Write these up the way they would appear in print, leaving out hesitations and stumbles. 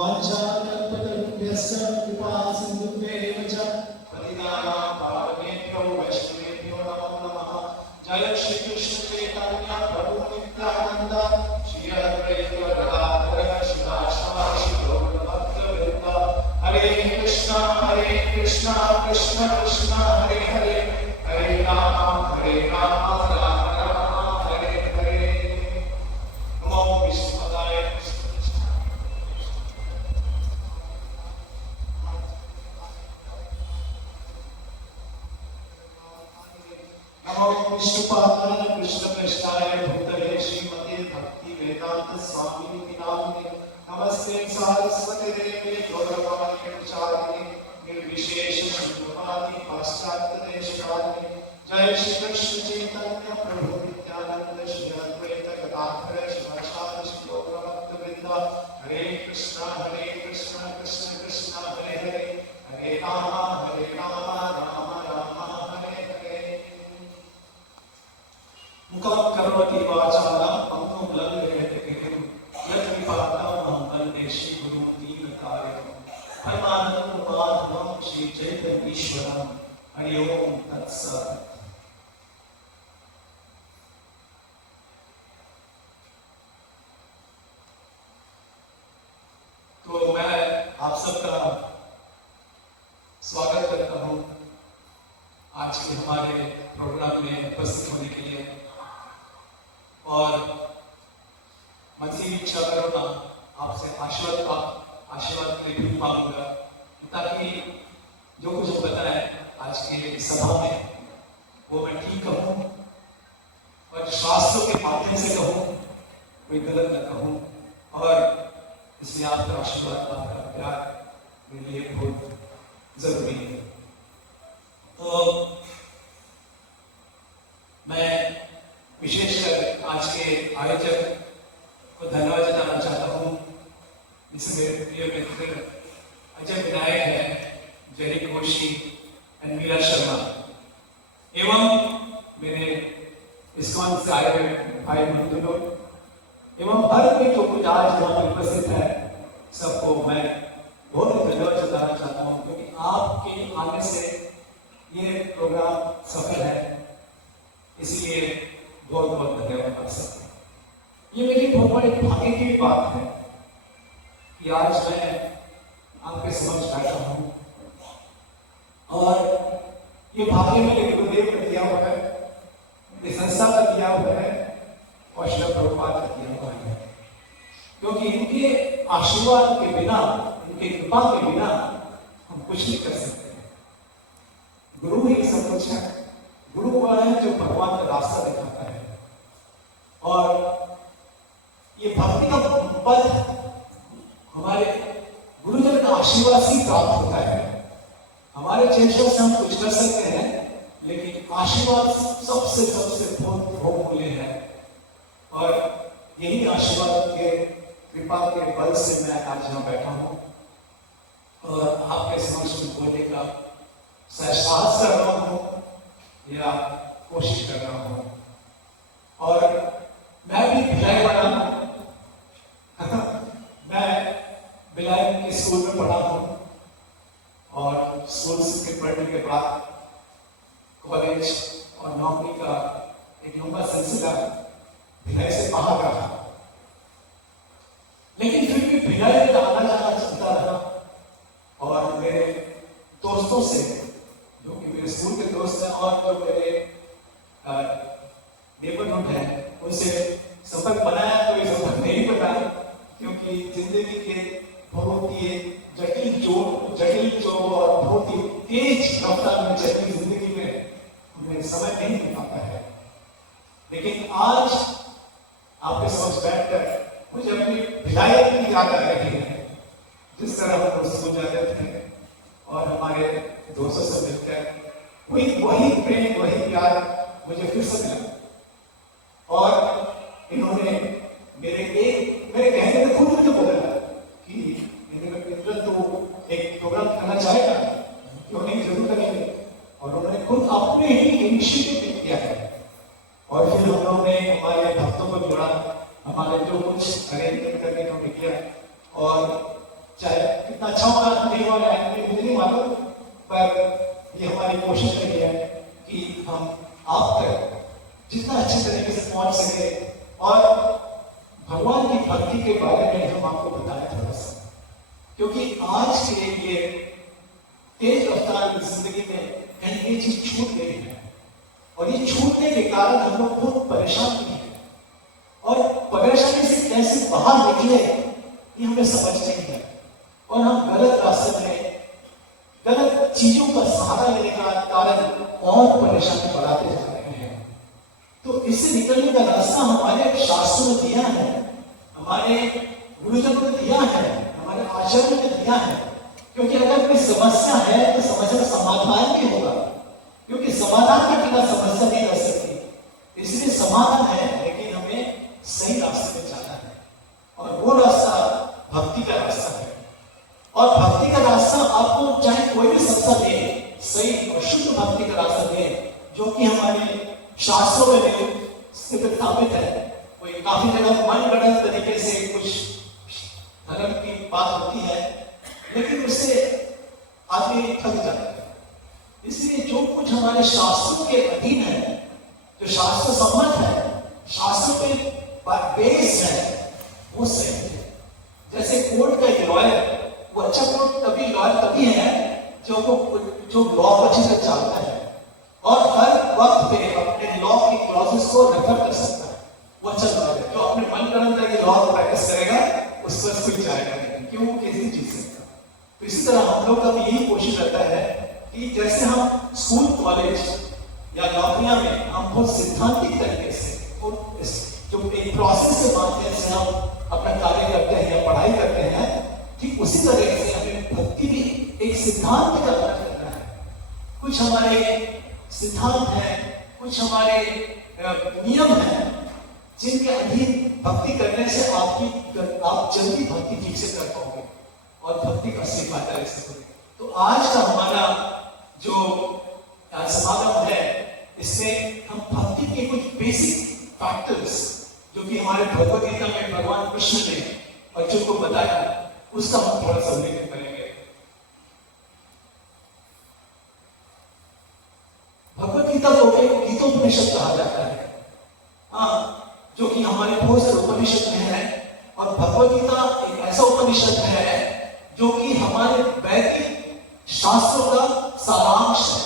वाञ्छाकल्पतरुभ्यश्च कृपासिन्धुभ्येव च पतितानां पावनेभ्यो कृष्ण कृष्ण कृष्ण हरे हरे, हरे राम राम राम हरे हरे। नमो विष्णुपदाय नमो विष्णुपादाय कृष्णकृष्णाय भूतले श्रीमते भक्ति वेदांत स्वामिनि नामिने। नमस्ते सारस्वती देवी गौरवाणी प्रचारिणे, निर्विशेष शून्यवादी पाश्चात्य देशकारिणे। जय श्री कृष्ण चैतन्य प्रभु नित्यानंद श्री अद्वैत गदाधर शिवाचार्य श्री गौरभक्तवृंद। हरे कृष्ण कृष्ण कृष्ण हरे हरे, हरे राम राम राम हरे हरे। मुखं करोति वाचालं पंगुं लंघयति यत्कृपातमहं वन्दे श्रीगुरुं दीनतारिणं। परमानन्दं माधवं श्री चैतन्येश्वरं। हरि ओम तत्सत्। तो मैं आप सबका स्वागत करता हूं आज के हमारे प्रोग्राम में उपस्थित होने के लिए। और मन से इच्छा करो ना आपसे आशीर्वाद के लिए भी मांगूंगा, ताकि जो कुछ पता है आज के सभा में वो मैं ठीक कहूँ और शास्त्रों के माध्यम से कहूँ, कोई गलत न कहूँ। और इसलिए आपका आशीर्वाद, आपका प्यार मेरे लिए बहुत जरूरी है। तो मैं विशेषकर आज के आयोजक को धन्यवाद जताना चाहता हूँ, जिसमें मेरे प्रिय मित्र अजय विनायक है, जरी कोशी एंड मीरा शर्मा, एवं मेरे इस्कॉन से आए हुए भाई बंधुओं, एवं हर कोई जो कुछ आज यहाँ पर उपस्थित है, सबको मैं बहुत धन्यवाद जताना चाहता हूँ, क्योंकि आपके आने से ये प्रोग्राम सफल है। इसलिए बहुत बहुत धन्यवाद आप सबको। ये मेरी बहुत बड़ी भाग्य की बात है कि आज मैं आपके समझ बैठा हूँ, और ये भाग्य मेरे गुरुदेव का दिया हुआ है, ये संस्था का दिया हुआ है, और श्री प्रभुपाद का दिया हुआ है। क्योंकि इनके आशीर्वाद के बिना, इनके कृपा के बिना हम कुछ नहीं कर सकते। गुरु ही सब कुछ है। गुरु वह है जो भगवान का रास्ता दिखाता है, और ये भक्ति का पद हमारे गुरुजन का आशीर्वाद से प्राप्त होता है। हमारे चेष्टा से हम कुछ कर सकते हैं, लेकिन आशीर्वाद सबसे सबसे बहुत बहुमूल्य है। और यही आशीर्वाद के कृपा के बल से मैं आज यहाँ बैठा हूँ और आपके समक्ष में बोलने का साहस कर रहा हूँ या कोशिश कर रहा हूँ। और मैं भी भिलाई वाला हूँ मैं भिलाई के स्कूल में पढ़ा हूँ, और स्कूल से पढ़ने के बाद कॉलेज और नौकरी का एक लंबा सिलसिला भिलाई से बाहर रहा, लेकिन फिर भी भिलाई में आना जाना चलता रहा। और मेरे दोस्तों से, जो कि मेरे स्कूल के दोस्त हैं और जो मेरे नेबरहुड हैं, उनसे संपर्क बनाया तो ये संपर्क नहीं बना, क्योंकि जिंदगी के बहुत ही जटिल जो और बहुत ही तेज रफ्तार में चलती जिंदगी में हमें समय नहीं मिल पाता है। लेकिन आज आपके समझ बैठकर मुझे अपनी भिलाई की याद आ रही है, जिस तरह हम स्कूल जाते थे और हमारे दोस्तों से मिलकर वही प्रेम, वही प्यार मुझे फिर से मिला। और इन्होंने मेरे कहने से खुद मुझे बोला कि इंद्र तो एक प्रोग्राम करना चाहेगा, क्यों नहीं, जरूर करेंगे। और उन्होंने खुद अपने ही इनिशिएटिव किया है, और फिर हम लोगों ने हमारे भक्तों को जोड़ा, हमारे जो कुछ अरेंजमेंट करने को किया। और चाहे कितना अच्छा होगा नहीं होगा मुझे नहीं मालूम, पर ये हमारी कोशिश रही है कि हम आप तक जितना अच्छी तरीके से पहुंच सके और भगवान की भक्ति के बारे में हम आपको बताएं थोड़ा सा। क्योंकि आज के ये तेज रफ्तार की जिंदगी में कहीं ये चीज छूट गई है, और ये छूटने के कारण हम लोग बहुत परेशान भी हैं, और परेशानी से कैसे बाहर निकले ये हमें समझ नहीं है, और हम गलत रास्ते में गलत चीजों का सहारा लेने का कारण और परेशानी बढ़ाते जा रहे हैं। तो इससे निकलने का रास्ता हमारे शास्त्रों ने दिया है, हमारे गुरुजनों ने दिया है, हमारे आचार्यों ने दिया है। क्योंकि अगर कोई समस्या है तो समस्या का समाधान भी होगा, क्योंकि समाधान के बिना समस्या नहीं रह सकती। इसलिए समाधान है, लेकिन हमें सही रास्ते में जाना है, और वो रास्ता भक्ति का रास्ता है। और भक्ति का रास्ता आपको चाहे कोई भी संस्था दे, सही और शुद्ध भक्ति का रास्ता दे, जो कि हमारे शास्त्रों में स्थापित है। कोई काफी जगह मनगढ़ंत तरीके से कुछ धर्म की बात होती है, लेकिन उससे आदमी थक जाता है। इसलिए जो कुछ हमारे शास्त्रों के अधीन है, जो शास्त्र सम्मत है, शास्त्रों पे बेस है, वो सही है। जैसे कोर्ट का एक लॉयर, वो अच्छा कोर्ट तभी लॉयर तभी है जो लॉ को अच्छी तरह जानता है और हर वक्त पे अपने लॉ की क्लॉजेस को रेफर कर सकता है। वो अच्छा लॉयर है। जो अपने मन करता लॉ को प्रैक्टिस करेगा, उस पर कोई जाएगा नहीं, क्यों? किसी चीज से। तो इसी तरह हम लोग का भी यही कोशिश रहता है कि जैसे हम स्कूल कॉलेज या नौकरियां में हम बहुत सिद्धांतिक तरीके से जो एक प्रोसेस के माध्यम से हम अपना कार्य करते हैं या पढ़ाई करते हैं, ठीक उसी तरह से हमें भक्ति भी एक सिद्धांत का पालन करना है। कुछ हमारे सिद्धांत हैं, कुछ हमारे नियम हैं, जिनके अधीन भक्ति करने से आप जल्दी भक्ति ठीक से कर पाओगे और भक्ति का असली फायदा ले सकोगे। तो आज का हमारा जो समागम है, इसमें हम भक्ति के कुछ बेसिक फैक्टर्स जो कि हमारे भगवद गीता में भगवान कृष्ण ने अर्जुन को बताया, उसका हम थोड़ा सा उल्लेख करेंगे। भगवद गीता को गीतोपनिषद कहा जाता है, जो कि हमारे बहुत सारे उपनिषद में है। और भगवद गीता एक ऐसा उपनिषद है जो कि हमारे वैदिक शास्त्रों का सारांश है।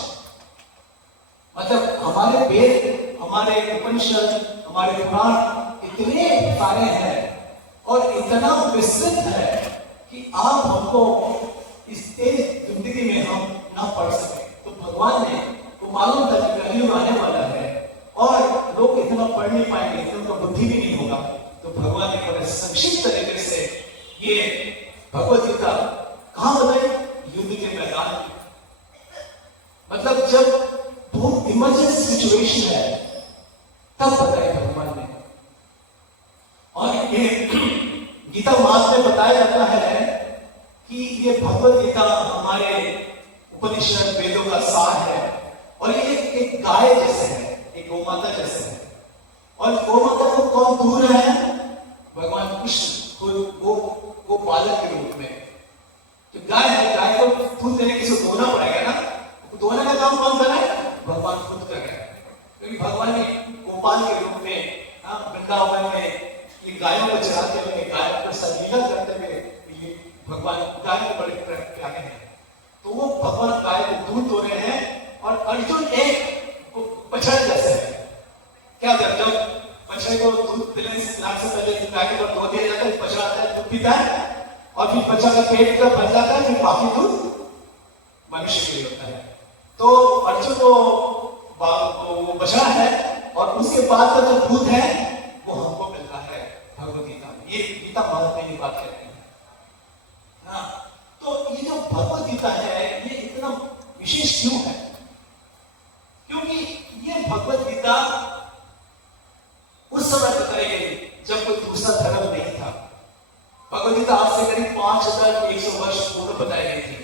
मतलब हमारे वेद, हमारे उपनिषद, हमारे पुराण इतने सारे हैं और इतना विस्तृत है कि आप हमको इस तेज जिंदगी में हम ना पढ़ सके। तो भगवान ने तो मालूम था कि कलयुग आने वाला है और लोग इतना पढ़ नहीं पाएंगे, उनका बुद्धि भी नहीं होगा। तो भगवान ने बड़े संक्षिप्त तरीके से ये भगवद गीता कहां बताई? युद्ध के मैदान में। मतलब जब बहुत इमरजेंसी सिचुएशन है, तब बताया भगवान ने। और ये गीता मार्ग में बताया जाता है कि ये भगवद गीता हमारे उपनिषद वेदों का सार है, और ये एक गाय जैसे है, एक गोमाता जैसे है। और गोमाता को कौन दूर है? भगवान कृष्ण खुद वो पालक के रूप में। जो गाय है, गाय को दूध देने के लिए धोना पड़ेगा ना, धोने का काम कौन कर रहा है? भगवान खुद कर रहे हैं। क्योंकि भगवान ने गोपाल के रूप में वृंदावन में ये गायों को चराते हुए, गायों को संलीला करते हुए भगवान गाय को बड़े प्यारे हैं। तो वो भगवान गाय को दूध दो रहे हैं, और अर्जुन एक बछड़ा जैसे है। क्या जब बछड़े को दूध पिलाने से पहले गाय के ऊपर धो दिया जाता है, बछड़ा आता है, दूध पीता है, और फिर बच्चा का पेट का भर जाता है, फिर बाकी दूध मनुष्य के लिए होता है। तो अर्जुन वो बछड़ा है, और उसके बाद का जो दूध है वो हमको मिलता है भगवद गीता में। ये गीता महात्म्य की बात कहते हैं। तो ये जो भगवद गीता है, ये इतना विशेष क्यों है? क्योंकि ये भगवद गीता उस समय बताई गई जब कोई दूसरा धर्म नहीं था। भगवद गीता आज से करीब 5100 वर्ष पूर्व बताई गई थी।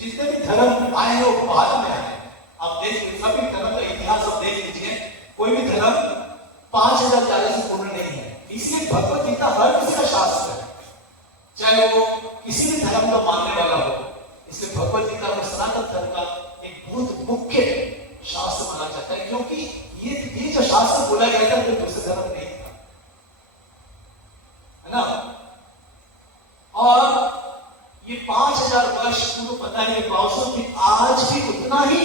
जितने भी धर्म आए हैं वो बाद में आए। आप देख लीजिए, सभी धर्म का इतिहास आप देख लीजिए, कोई भी धर्म 5040 से पूर्ण नहीं है। इसलिए भगवद गीता हर किसी का शास्त्र है, चाहे वो किसी भी धर्म का मानने वाला हो। इसलिए भगवद गीता को सनातन धर्म का एक बहुत मुख्य शास्त्र माना जाता है, क्योंकि ये जो शास्त्र बोला गया था, तो दूसरे धर्म नहीं था, है ना। और ये 5000 वर्ष पूर्व पता है, बावजूद भी आज भी उतना ही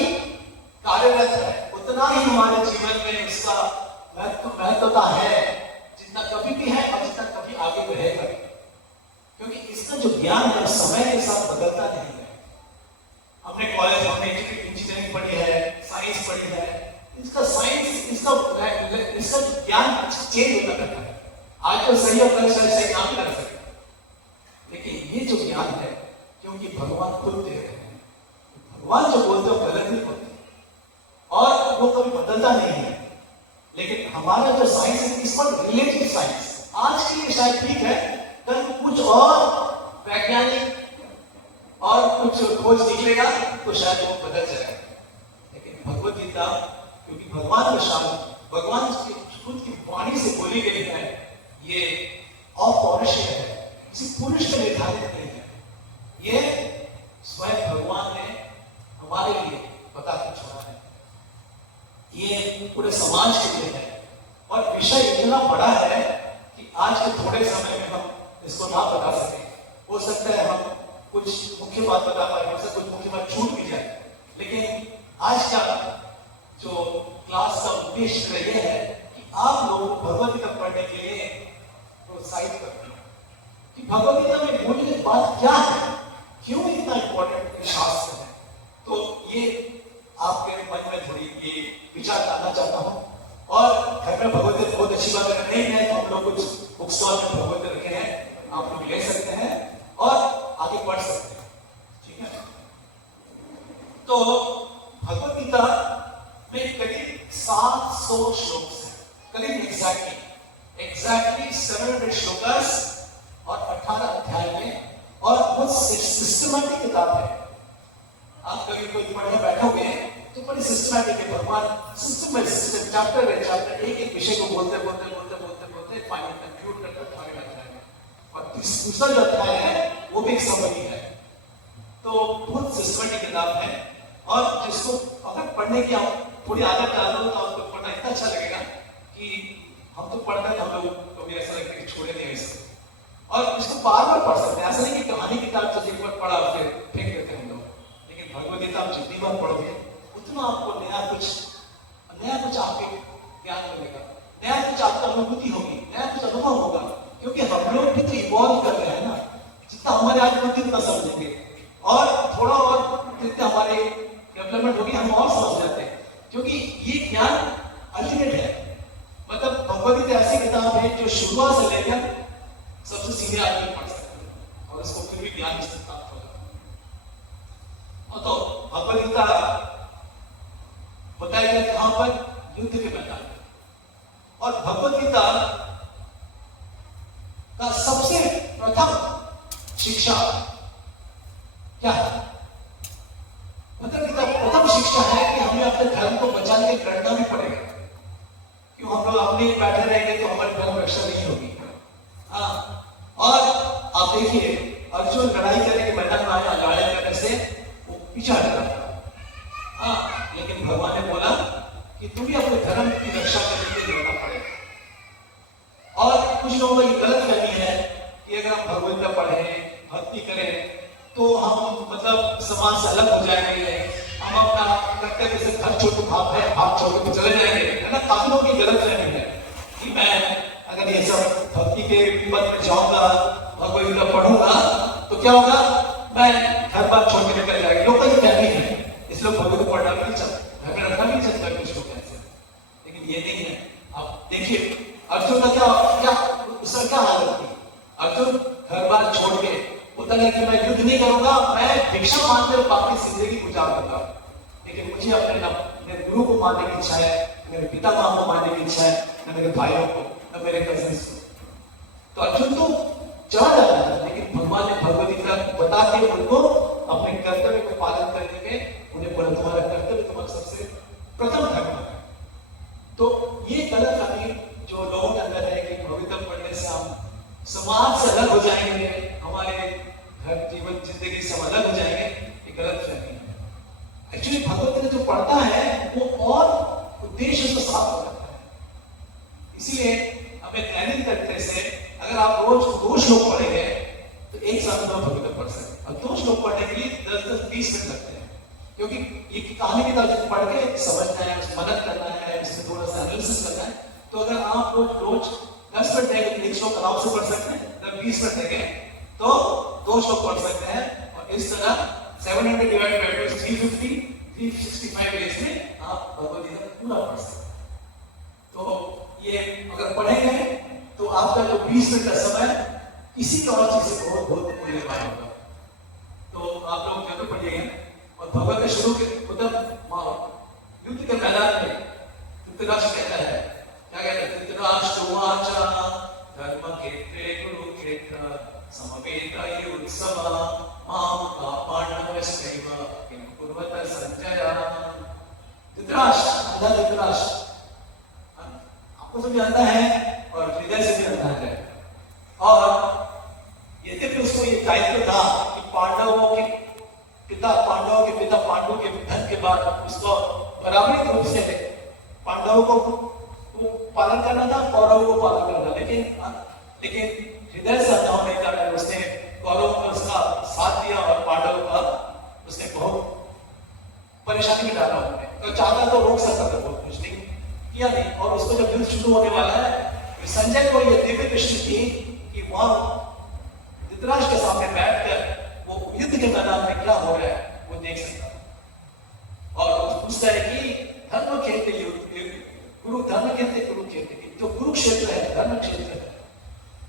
कार्यरत है, उतना ही हमारे जीवन में इसका महत्वता है जितना कभी भी है और जितना कभी आगे बढ़ेगा। क्योंकि इसका जो ज्ञान है समय के साथ बदलता नहीं है। हमने कॉलेज, हमने इंजीनियरिंग पढ़ी है, साइंस पढ़ी है, इसका साइंस इसका ज्ञान चेंज होता रहता है। आज तो सही और कल शायद सही ना भी लग सके, लेकिन ये जो ज्ञान है, क्योंकि भगवान खुद दे रहे हैं, भगवान जो बोलते हो गलत नहीं बोलते और वो कभी बदलता नहीं है। लेकिन हमारा जो साइंस है, इस पर रिलेटिव साइंस आज के लिए शायद ठीक है, कल कुछ और वैज्ञानिक और कुछ खोज निकलेगा तो शायद वो बदल जाएगा। लेकिन भगवत गीता, क्योंकि भगवान का शासन, भगवान की खुद की वाणी से बोली गई है, ये अपौरुष है, किसी पुरुष का निर्धारित नहीं है। ये स्वयं भगवान ने हमारे लिए बता के छोड़ा है। ये पूरे समाज के लिए है और विषय इतना बड़ा है कि आज के थोड़े समय में हम इसको ना बता सके। हो सकता है हम कुछ मुख्य बात बता पाए, हो सकता है कुछ मुख्य बात छूट भी जाए, लेकिन आज का जो क्लास का उद्देश्य ये है कि आप लोगों को भगवत गीता पढ़ने के लिए प्रोत्साहित करते हैं कि भगवत गीता में बोलने की बात क्या है, क्यों इतना इंपॉर्टेंट शास्त्र है। तो ये आपके मन में थोड़ी ये विचार डालना चाहता हूँ। और घर में भगवत गीता बहुत अच्छी बात अगर नहीं है तो हम लोग कुछ बुक स्टॉल में भगवत गीता रखे हैं, आप लोग ले सकते हैं और आगे बढ़ सकते हैं, ठीक है। तो भगवत गीता में करीब 700 श्लोक है, करीब एग्जैक्टली 700 श्लोकस और 18 अध्याय में, और बहुत सिस्टमैटिक किताब है। आप कभी कोई पढ़ने बैठोगे तो बड़ी सिस्टमैटिक है, भगवान सिस्टम में सिस्टम, चैप्टर बाय चैप्टर एक विषय को बोलते फाइनल कंक्लूड करके आगे बढ़ता है। और दूसरा जो अध्याय है वो भी एक समरी है। तो बहुत सिस्टमैटिक किताब है और जिसको अगर पढ़ने की आप थोड़ी आदत डाल दो तो आपको पढ़ना इतना अच्छा लगेगा कि हम तो पढ़ते हैं, हम लोग कभी ऐसा लगता है कि छोड़े नहीं इसको, और इसको बार बार पढ़ सकते हैं। ऐसा नहीं कि कहानी किताब से एक बार पढ़ा फिर फेंक देते हैं लोग, लेकिन भगवत गीता आप जितनी बार पढ़ोगे उतना आपको नया कुछ आपके ज्ञान मिलेगा, नया कुछ आपका अनुभूति होगी, नया कुछ अनुभव होगा। क्योंकि हम लोग भी तो इवॉल्व कर रहे हैं ना, जितना हमारे अनुभूति उतना समझेंगे और थोड़ा और जितने हमारे डेवलपमेंट होगी हम और समझ जाते हैं। क्योंकि ये ज्ञान अनलिमिटेड है, मतलब भगवत गीता ऐसी किताब है जो शुरुआत से लेकर सबसे सीधे आदमी पढ़ सकते हैं और इसको फिर भी ज्ञान प्राप्त होगा। और तो भगवत गीता बताया गया कहां पर, युद्ध के मैदान में। और भगवत गीता का सबसे प्रथम शिक्षा क्या है? भगवत गीता प्रथम शिक्षा है कि हमें अपने धर्म को बचाने के लड़ना भी पड़ेगा। क्यों हम लोग अपने बैठे रहेंगे तो हमारी धर्म रक्षा नहीं होगी। और आप देखिए अर्जुन लड़ाई करने के मैदान में आया, लड़ाई करने से वो पीछा हटा था। लेकिन भगवान ने बोला कि तुम्हें अपने धर्म की रक्षा करने के लिए लड़ना पड़ेगा। और कुछ लोगों को ये गलत फहमी है कि अगर हम भगवत गीता पढ़ें, भक्ति करें तो हम मतलब समाज से अलग हो जाएंगे, हम अपना कर्तव्य से घर छोड़ के भाग छोड़ के चले जाएंगे, है ना। काफी लोगों की गलत फहमी है कि मैं अगर ये सब भक्ति के पद में जाऊंगा, भगवत गीता पढ़ूंगा तो क्या होगा, मैं घर बार छोड़ के निकल जाएंगे। लोग की फहमी है, इसलिए भगवत गीता पढ़ना भी चाहता, घर में रखना भी चाहता है कुछ लोग ऐसे, लेकिन ये नहीं है। आप देखिए अर्जुन का क्या हालत थी। अर्जुन घर बार छोड़ के बोलता है कि मैं युद्ध नहीं करूंगा, मैं भिक्षा मांगकर बाकी जिंदगी गुजार दूंगा, लेकिन मुझे अपने गुरु को मानने की इच्छा है, मेरे पिता माँ को मानने की इच्छा है, न मेरे भाइयों को, न मेरे कजिन्स को। तो अर्जुन तो चला जाता है, लेकिन भगवान ने भगवत गीता बता के उनको अपने कर्तव्य को पालन करने में उन्हें बोला तुम्हारा कर्तव्य तुम्हारा सबसे प्रथम धर्म है। तो ये गलत फहमी जो लोगों के अंदर है कि भगवत गीता पढ़ने से हम समाज से अलग हो जाएंगे, हमारे घर जीवन जिंदगी से अलग हो जाएंगे, ये गलत फहमी है। एक्चुअली भगवत गीता जो पढ़ता है वो और उद्देश्य से साफ हो जाता है। इसीलिए हमें दैनिक तरीके से अगर आप रोज 2 श्लोक पढ़ेंगे तो एक साथ में भगवत गीता पढ़ सकते हैं। और 2 श्लोक पढ़ने के लिए 10-10-20 मिनट लगते हैं। क्योंकि ये कहानी की तरह पढ़ के समझना है, मदद करना है, इसमें थोड़ा सा एनालिसिस करना है। तो अगर आप रोज 10 मिनट देंगे, 1 श्लोक आराम से पढ़ सकते हैं। अगर 20 मिनट देंगे तो 2 श्लोक पढ़ सकते हैं। और इस तरह 700 डिवाइड बाय 2 350, 365 डेज में आप भगवद गीता पूरा पढ़ सकते हैं। तो ये अगर पढ़ेंगे तो आपका जो 20 मिनट का समय किसी और चीज से बहुत बहुत मूल्यवान होगा। तो आप लोग जरूर पढ़िएगा। और भगवत के शुरू के युद्ध के मैदान में धृतराष्ट्र कहता है, क्या कहता है? धृतराष्ट्रवाच धर्म क्षेत्रे कुरुक्षेत्र समवेतायुत्सव मां पांडवश्चैव किं कुर्वत संजय। धृतराष्ट्र आपको समझ आता है और हृदय से भी आता है। और यद्यपि उसको ये दायित्व था कि पांडवों के पिता पांडवों के धन के बाद उसको बराबरी रूप से पांडवों को वो पालन करना था, कौरवों को पालन करना था। लेकिन हृदय से हत्याओं नहीं कर रहा है। उसने कौरवों को उसका साथ दिया और पांडवों का उसने बहुत परेशानी में डाला। उन्होंने तो चाहता तो रोक सकता था बहुत कुछ, लेकिन किया नहीं। और उसको जब युद्ध शुरू होने वाला है, संजय को यह दिव्य दृष्टि थी कि वहां धृतराष्ट्र के सामने बैठकर वो युद्ध के मैदान में क्या हो रहा है वो देख सकता। और उस तरह की धर्म क्षेत्र गुरु धर्म कहते कुरुक्षेत्र की जो कुरुक्षेत्र है, धर्म क्षेत्र है,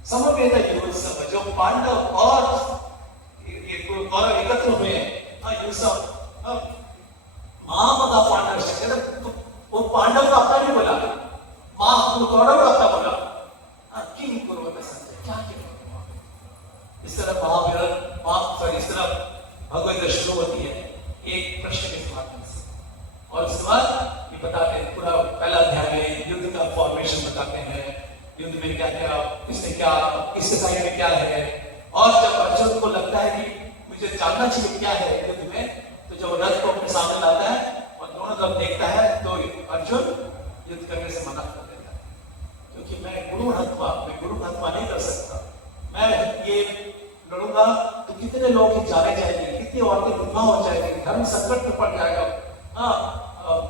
समवेत युत्सव, जो पांडव और ये कौरव एकत्र हुए महामदा पांडव से, वो पांडव का अपना नहीं बोला, कौरव का अपना बोला। किम कुर्वत संजय, क्या किया? इस तरह इस तरह भगवद गीता शुरू होती है एक प्रश्न के माध्यम से। और उसके बाद ये बताते हैं, पूरा पहला अध्याय में युद्ध का फॉर्मेशन बताते हैं, युद्ध में क्या क्या, इसने क्या, इसके साइड में क्या है। और जब अर्जुन को लगता है कि मुझे जानना चाहिए क्या है युद्ध में, तो जब रथ को अपने सामने लाता है और दोनों तरफ देखता है तो अर्जुन युद्ध करने से मना कर देता है, क्योंकि मैं गुरु हत्या नहीं कर सकता। मैं ये लड़ूंगा तो कितने लोग जाने जाएंगे, कितनी औरतें विधवा हो जाएंगी, धर्म संकट में पड़ जाएगा,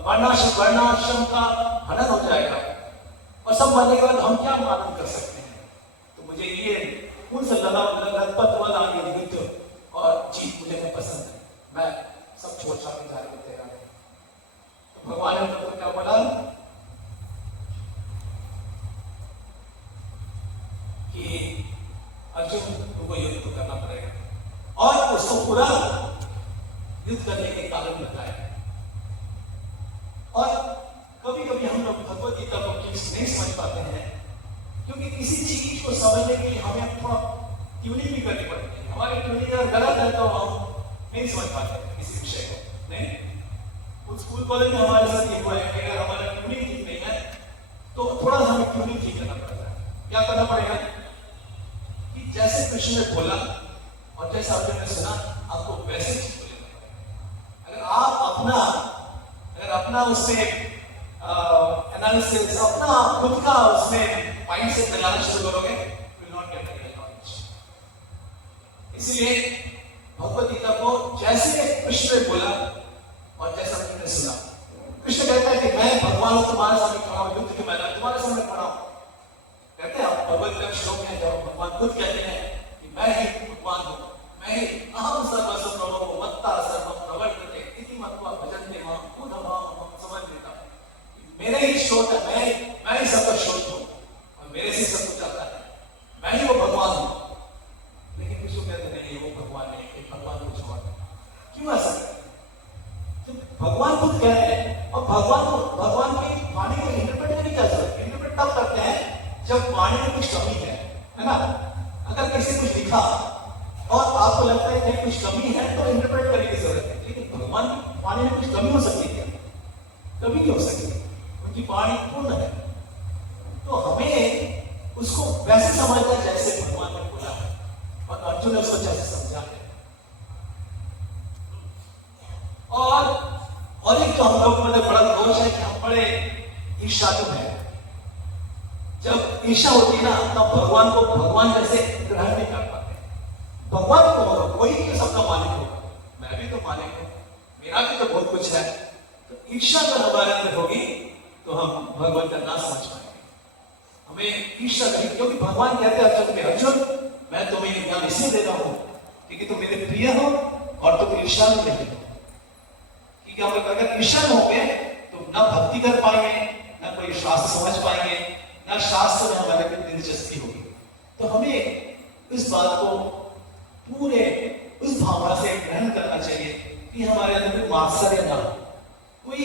वर्णाश्रम का हनन हो जाएगा, और सब मरने के बाद हम क्या मालूम कर सकते हैं। तो मुझे ये उनसे लड़पत आगे युद्ध और जीत मुझे नहीं पसंद है, मैं सब छोड़ छाड़ के जाने को तैयार हूं। तो भगवान ने तो क्या बोला कि अर्जुन को युद्ध तो करना पड़ेगा, और उसको पूरा युद्ध करने के कारण बताया। और कभी कभी हम लोग भगवद गीता को नहीं समझ पाते हैं, क्योंकि किसी चीज को समझने के लिए हमें थोड़ा ट्यूनिंग भी करनी पड़ती है। हमारी ट्यूनिंग अगर गलत है तो हम नहीं समझ पाते किसी विषय को। नहीं, स्कूल कॉलेज में हमारे साथ ये हुआ है कि अगर हमारा ट्यूनिंग ठीक नहीं है तो थोड़ा सा हमें ट्यूनिंग ठीक करना पड़ता है। क्या करना पड़ेगा कि जैसे कृष्ण ने बोला और जैसा अर्जुन ने सुना, आपको वैसे चीज बोलना पड़ेगा। अगर अपना उसमें एनालिसिस, अपना खुद का उसमें माइंड से लगाना शुरू करोगे, will not get real knowledge. इसलिए भगवद गीता को जैसे कृष्ण ने बोला और जैसा अर्जुन ने सुना, कृष्ण कहता है कि मैं भगवान तुम्हारे सामने खड़ा हूं, युद्ध के मैदान तुम्हारे सामने खड़ा हूं। कहते हैं आप भगवद गीता श्लोक में जब भगवान खुद कहते हैं कि मैं ही भगवान हूं, मैं ही अहम सर्वस्व प्रभो मत्ता सर्वं प्रवर्तते इति मत्वा भजन्ते मां बुद्धं समन्विता। मेरे ही स्रोत है, मैं ही सबका स्रोत हूं और मेरे से सब कुछ आता है, मैं ही वो भगवान हूं। लेकिन कुछ लोग कहते नहीं वो भगवान नहीं, एक भगवान कुछ और। क्यों ऐसा? भगवान खुद कह रहे हैं और भगवान की वाणी को इंटरप्रेट नहीं कर सकते। इंटरप्रेट तब करते हैं जब वाणी में कुछ कमी है ना। अगर किसी कुछ लिखा और आपको लगता है कि कुछ कमी है तो इंटरप्रेट करने की जरूरत है, लेकिन भगवान की वाणी में कुछ कमी हो सकती है क्या? कभी नहीं हो सकती, उनकी वाणी पूर्ण है। तो हमें उसको वैसे समझना जैसे भगवान ने बोला है और अर्जुन ने उसको जैसे समझा है। और एक तो हम लोग में बड़ा दोष है कि हम बड़े ईर्ष्यालु हैं। जब ईर्ष्या होती है ना तब भगवान को भगवान जैसे ग्रहण नहीं कर पाते। भगवान को कोई सबका मालिक होगा, मैं भी तो मालिक हूं, गिरा के तो बहुत कुछ है। तो ईर्ष्या अगर हमारे अंदर होगी तो हम भगवान का ना समझ पाएंगे। हमें ईर्ष्या नहीं, क्योंकि भगवान कहते हैं अर्जुन के, अर्जुन मैं तुम्हें ज्ञान इसलिए दे रहा हूं क्योंकि तुम मेरे प्रिय हो और तुम ईर्ष्या में नहीं हो। क्योंकि हम अगर ईर्ष्या में होंगे तो ना भक्ति कर पाएंगे, ना कोई शास्त्र समझ पाएंगे, ना शास्त्र में हमारे को दिलचस्पी होगी। तो हमें इस बात को पूरे उस भावना से ग्रहण करना चाहिए कि हमारे अंदर कोई मात्सर्य ना हो, कोई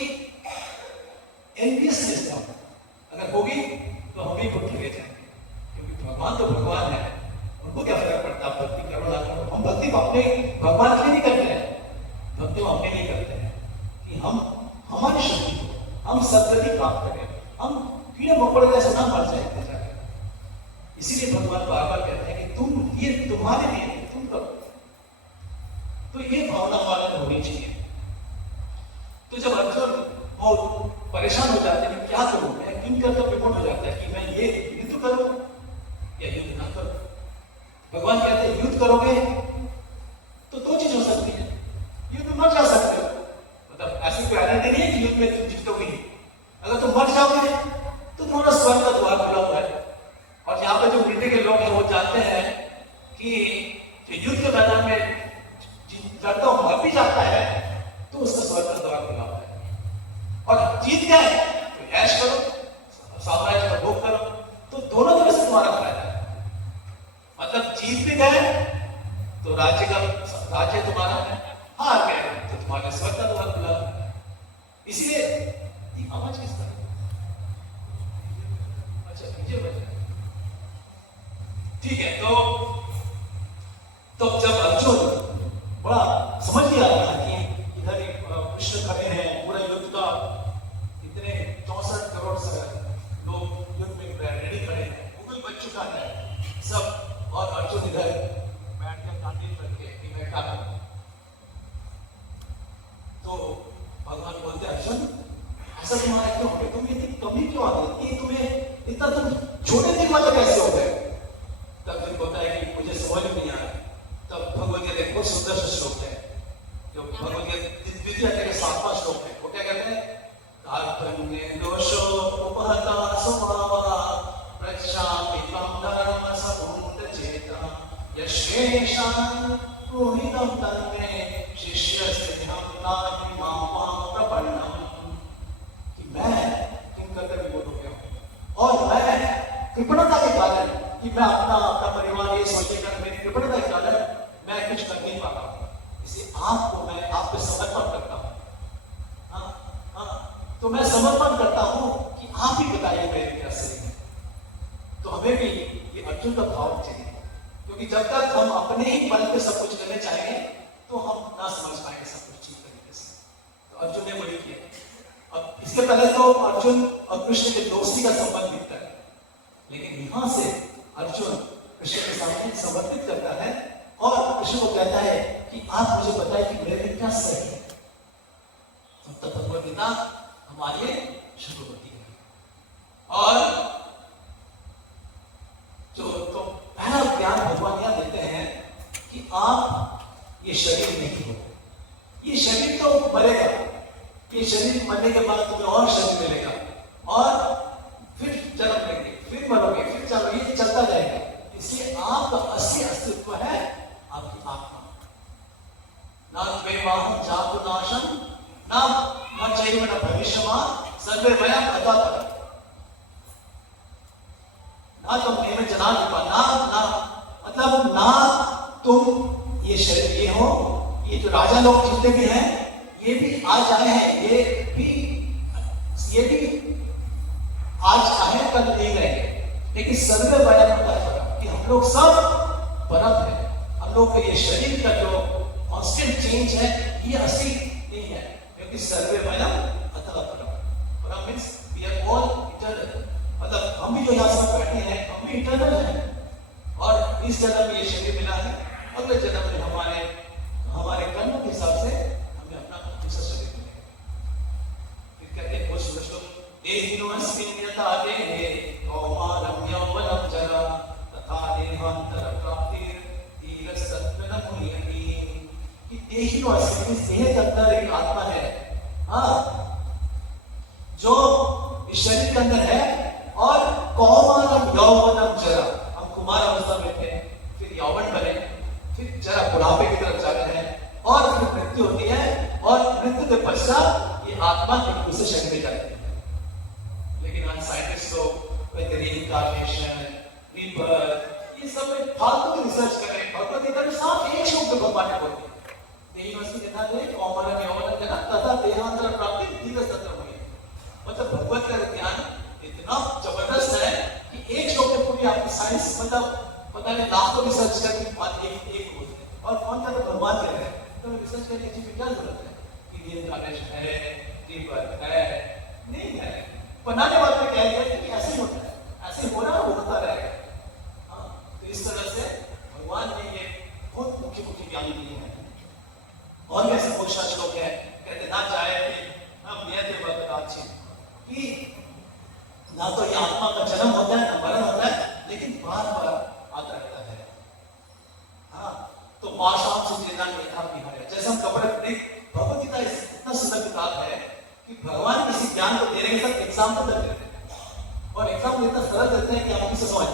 एनवियसनेस ना हो। अगर होगी तो हम भी भूल गए जाएंगे, क्योंकि भगवान तो भगवान है, उनको क्या फर्क पड़ता है भक्ति करो ना करो। हम भक्ति अपने भगवान के लिए नहीं करते हैं, भक्ति हम अपने लिए करते हैं कि हम हमारी शक्ति को हम सदगति प्राप्त करें, हम कीड़े मकोड़े जैसे ना मर जाए। इसीलिए भगवान बार बार कहते हैं कि तुम ये तुम्हारे लिए तुम करो। तो ये भावना हमारे अंदर होनी चाहिए। तो जब अर्जुन बहुत परेशान हो जाते हैं क्या करूं मैं, क्यों करके विमुख हो जाता है कि मैं ये युद्ध करूं या युद्ध ना करूं। भगवान कहते हैं युद्ध करोगे तो दो चीज हो सकती है, युद्ध में मर जा सकते हो, मतलब ऐसी कोई गारंटी नहीं है कि युद्ध में तुम जीतोगे। अगर तुम मर जाओगे तो तुम्हारा स्वर्ग का द्वार खुला हुआ है। और यहाँ पे जो मिलने के लोग हैं वो जानते हैं कि जो युद्ध के मैदान में लड़का मर भी जाता है तो उसका स्वर्ग का द्वार खुला हुआ है। और जीत गए तो ऐश करो, साम्राज्य का भोग करो, तो दोनों तरह से तुम्हारा फायदा है। मतलब जीत भी गए तो राज्य तुम्हारा है, हार गए तो तुम्हारे स्वर्ग का द्वार खुला है। इसलिए आवाज किस तरह, अच्छा पीछे बजा, ठीक है। तो जब अर्जुन बड़ा समझ लिया था कि इधर कृष्ण खड़े हैं, पूरा युद्ध का इतने 64 करोड़ से लोग युद्ध में रेडी खड़े हैं, उगल बच चुका है सब, और अर्जुन इधर बैठ कर तांडव करके कि मैं क्या करूं। तो भगवान बोलते अर्जुन ऐसा तुम्हारा क्यों हो गया, तुम इतनी कमी क्यों आ गई, तुम्हें इतना तुम छोटे दिल वाले कैसे हो गए। तब फिर होता है कि मुझे समझ में नहीं आ रहा। तब भगवद गीता एक बहुत सुंदर सा श्लोक है, जो भगवद गीता द्वितीय अध्याय के 7वां श्लोक है। वो क्या कहते हैं, कार्पण्ये दोषो उपहता स्वभावा प्रक्षामि त्वं धर्म समुद्धचेता यशेषां पुहितं तन्मे शिष्यस्तेहं नाहि मां प्रपन्नम्। कि मैं तुम करके विमुख हो गया और मैं कृपणता के कारण कि मैं अपना परिवार ये सोचेगा, मेरी कृपणता के कारण मैं कुछ कर नहीं पाता, इसलिए आपको मैं आप पे समर्पण करता हूँ। तो मैं समर्पण करता हूँ कि आप ही बताइए मेरे क्या सही है। तो हमें भी ये अर्जुन का भाव चाहिए, क्योंकि जब तक हम अपने ही बल पे सब कुछ करने चाहेंगे तो हम ना समझ पाएंगे सब कुछ ठीक तरीके से। तो अर्जुन ने वही किया। अब इसके पहले तो अर्जुन और कृष्ण के दोस्ती का संबंध दिखता है, लेकिन यहां से अर्जुन कृष्ण के सामने समर्पित करता है और कृष्ण को कहता है कि आप मुझे बताइए कि मेरे लिए क्या सही है। तब भगवद गीता हमारे लिए शुरू होती है। और जो तो पहला ज्ञान भगवान यह देते हैं कि आप ये शरीर नहीं हो, ये शरीर तो मरेगा, ये शरीर मरने के बाद तुम्हें और शरीर मिलेगा और फिर जन्म लेंगे, फिर मरोगे, फिर चलो, ये चलता जाएगा। इसलिए आपका असली अस्तित्व है आपकी आत्मा। ना वैवाहं जातु नाशम ना मच्चैव न भविष्यमान् सर्वमयम् अतः। ना तुम में जना ना मतलब ना तुम ये शरीर ये हो, ये जो राजा लोग जितने भी हैं ये भी आज आए हैं, ये भी आज आए कल नहीं रहेंगे, लेकिन सर्वे वयम कि हम लोग सब परम है। हम लोग का ये शरीर का जो कांस्टेंट चेंज है ये असली नहीं है, क्योंकि सर्वे वयम अतः परम means we are all eternal. मतलब हम भी जो यहाँ सब बैठे हैं हम भी इटर्नल हैं, और इस जन्म में ये शरीर मिला है, अगले जन्म में हमारे कर्म के हिसाब से हमें अपना दूसरा शरीर मिलेगा। फिर कहते हैं कुछ श्लोक देहिनोऽस्मिन् यथा देहे कौमारं यौवनं जरा तथा देहान्तर प्राप्तिर्धीरस्तत्र न मुह्यति। कि देही यूनिवर्स इस देह के अंदर एक आत्मा है, हाँ, जो इस शरीर के अंदर है। और कौमारम यौवनम जरा, हम कुमार अवस्था में थे, फिर यौवन बने, फिर जरा बुढ़ापे की तरफ जाते हैं और फिर मृत्यु होती है, और मृत्यु के पश्चात ये आत्मा एक दूसरे शरीर में जाती है। लेकिन आज साइंटिस्ट लोग रीइंकार्नेशन, रीबर्थ, ये सब में फालतू की रिसर्च कर रहे हैं। भगवद गीता में साफ एक शब्द भगवान ने बोल दिया, यूनिवर्सिटी कहता है कौमारम यौवनम जरा तथा देहांतर प्राप्ति धीरस्तंत्र हुई। मतलब भगवत का ज्ञान इतना जबरदस्त है कि एक श्लोक में पूरी आपकी साइंस, मतलब पता नहीं लाखों रिसर्च करने के बाद एक बोलते हैं, और कौन का तो भगवान कह रहे हैं, तो रिसर्च करने की क्या जरूरत है कि रीइंकार्नेशन है, रीबर्थ है, नहीं है। बनाने वाले ने कह दिया कि ऐसे ही होता है, ऐसे हो रहा है, होता रहेगा। हाँ, तो इस तरह से भगवान ने ये बहुत मुख्य मुख्य ज्ञान दिए हैं। और भी ऐसे बहुत सारे श्लोक है, कहते ना चाहे हम नियत वक्त कि ना तो ये आत्मा का जन्म होता है, ना मरण होता है, लेकिन बार बार आता रहता है। हाँ, तो पाषाण सुचेतन यथा विहाय, जैसे हम कपड़े, भगवद गीता इतना सुंदर किताब है कि भगवान किसी ज्ञान को देने के साथ एग्जाम्पल देते हैं, और एग्जाम्पल इतना सरल देते हैं कि आप किसे समझ।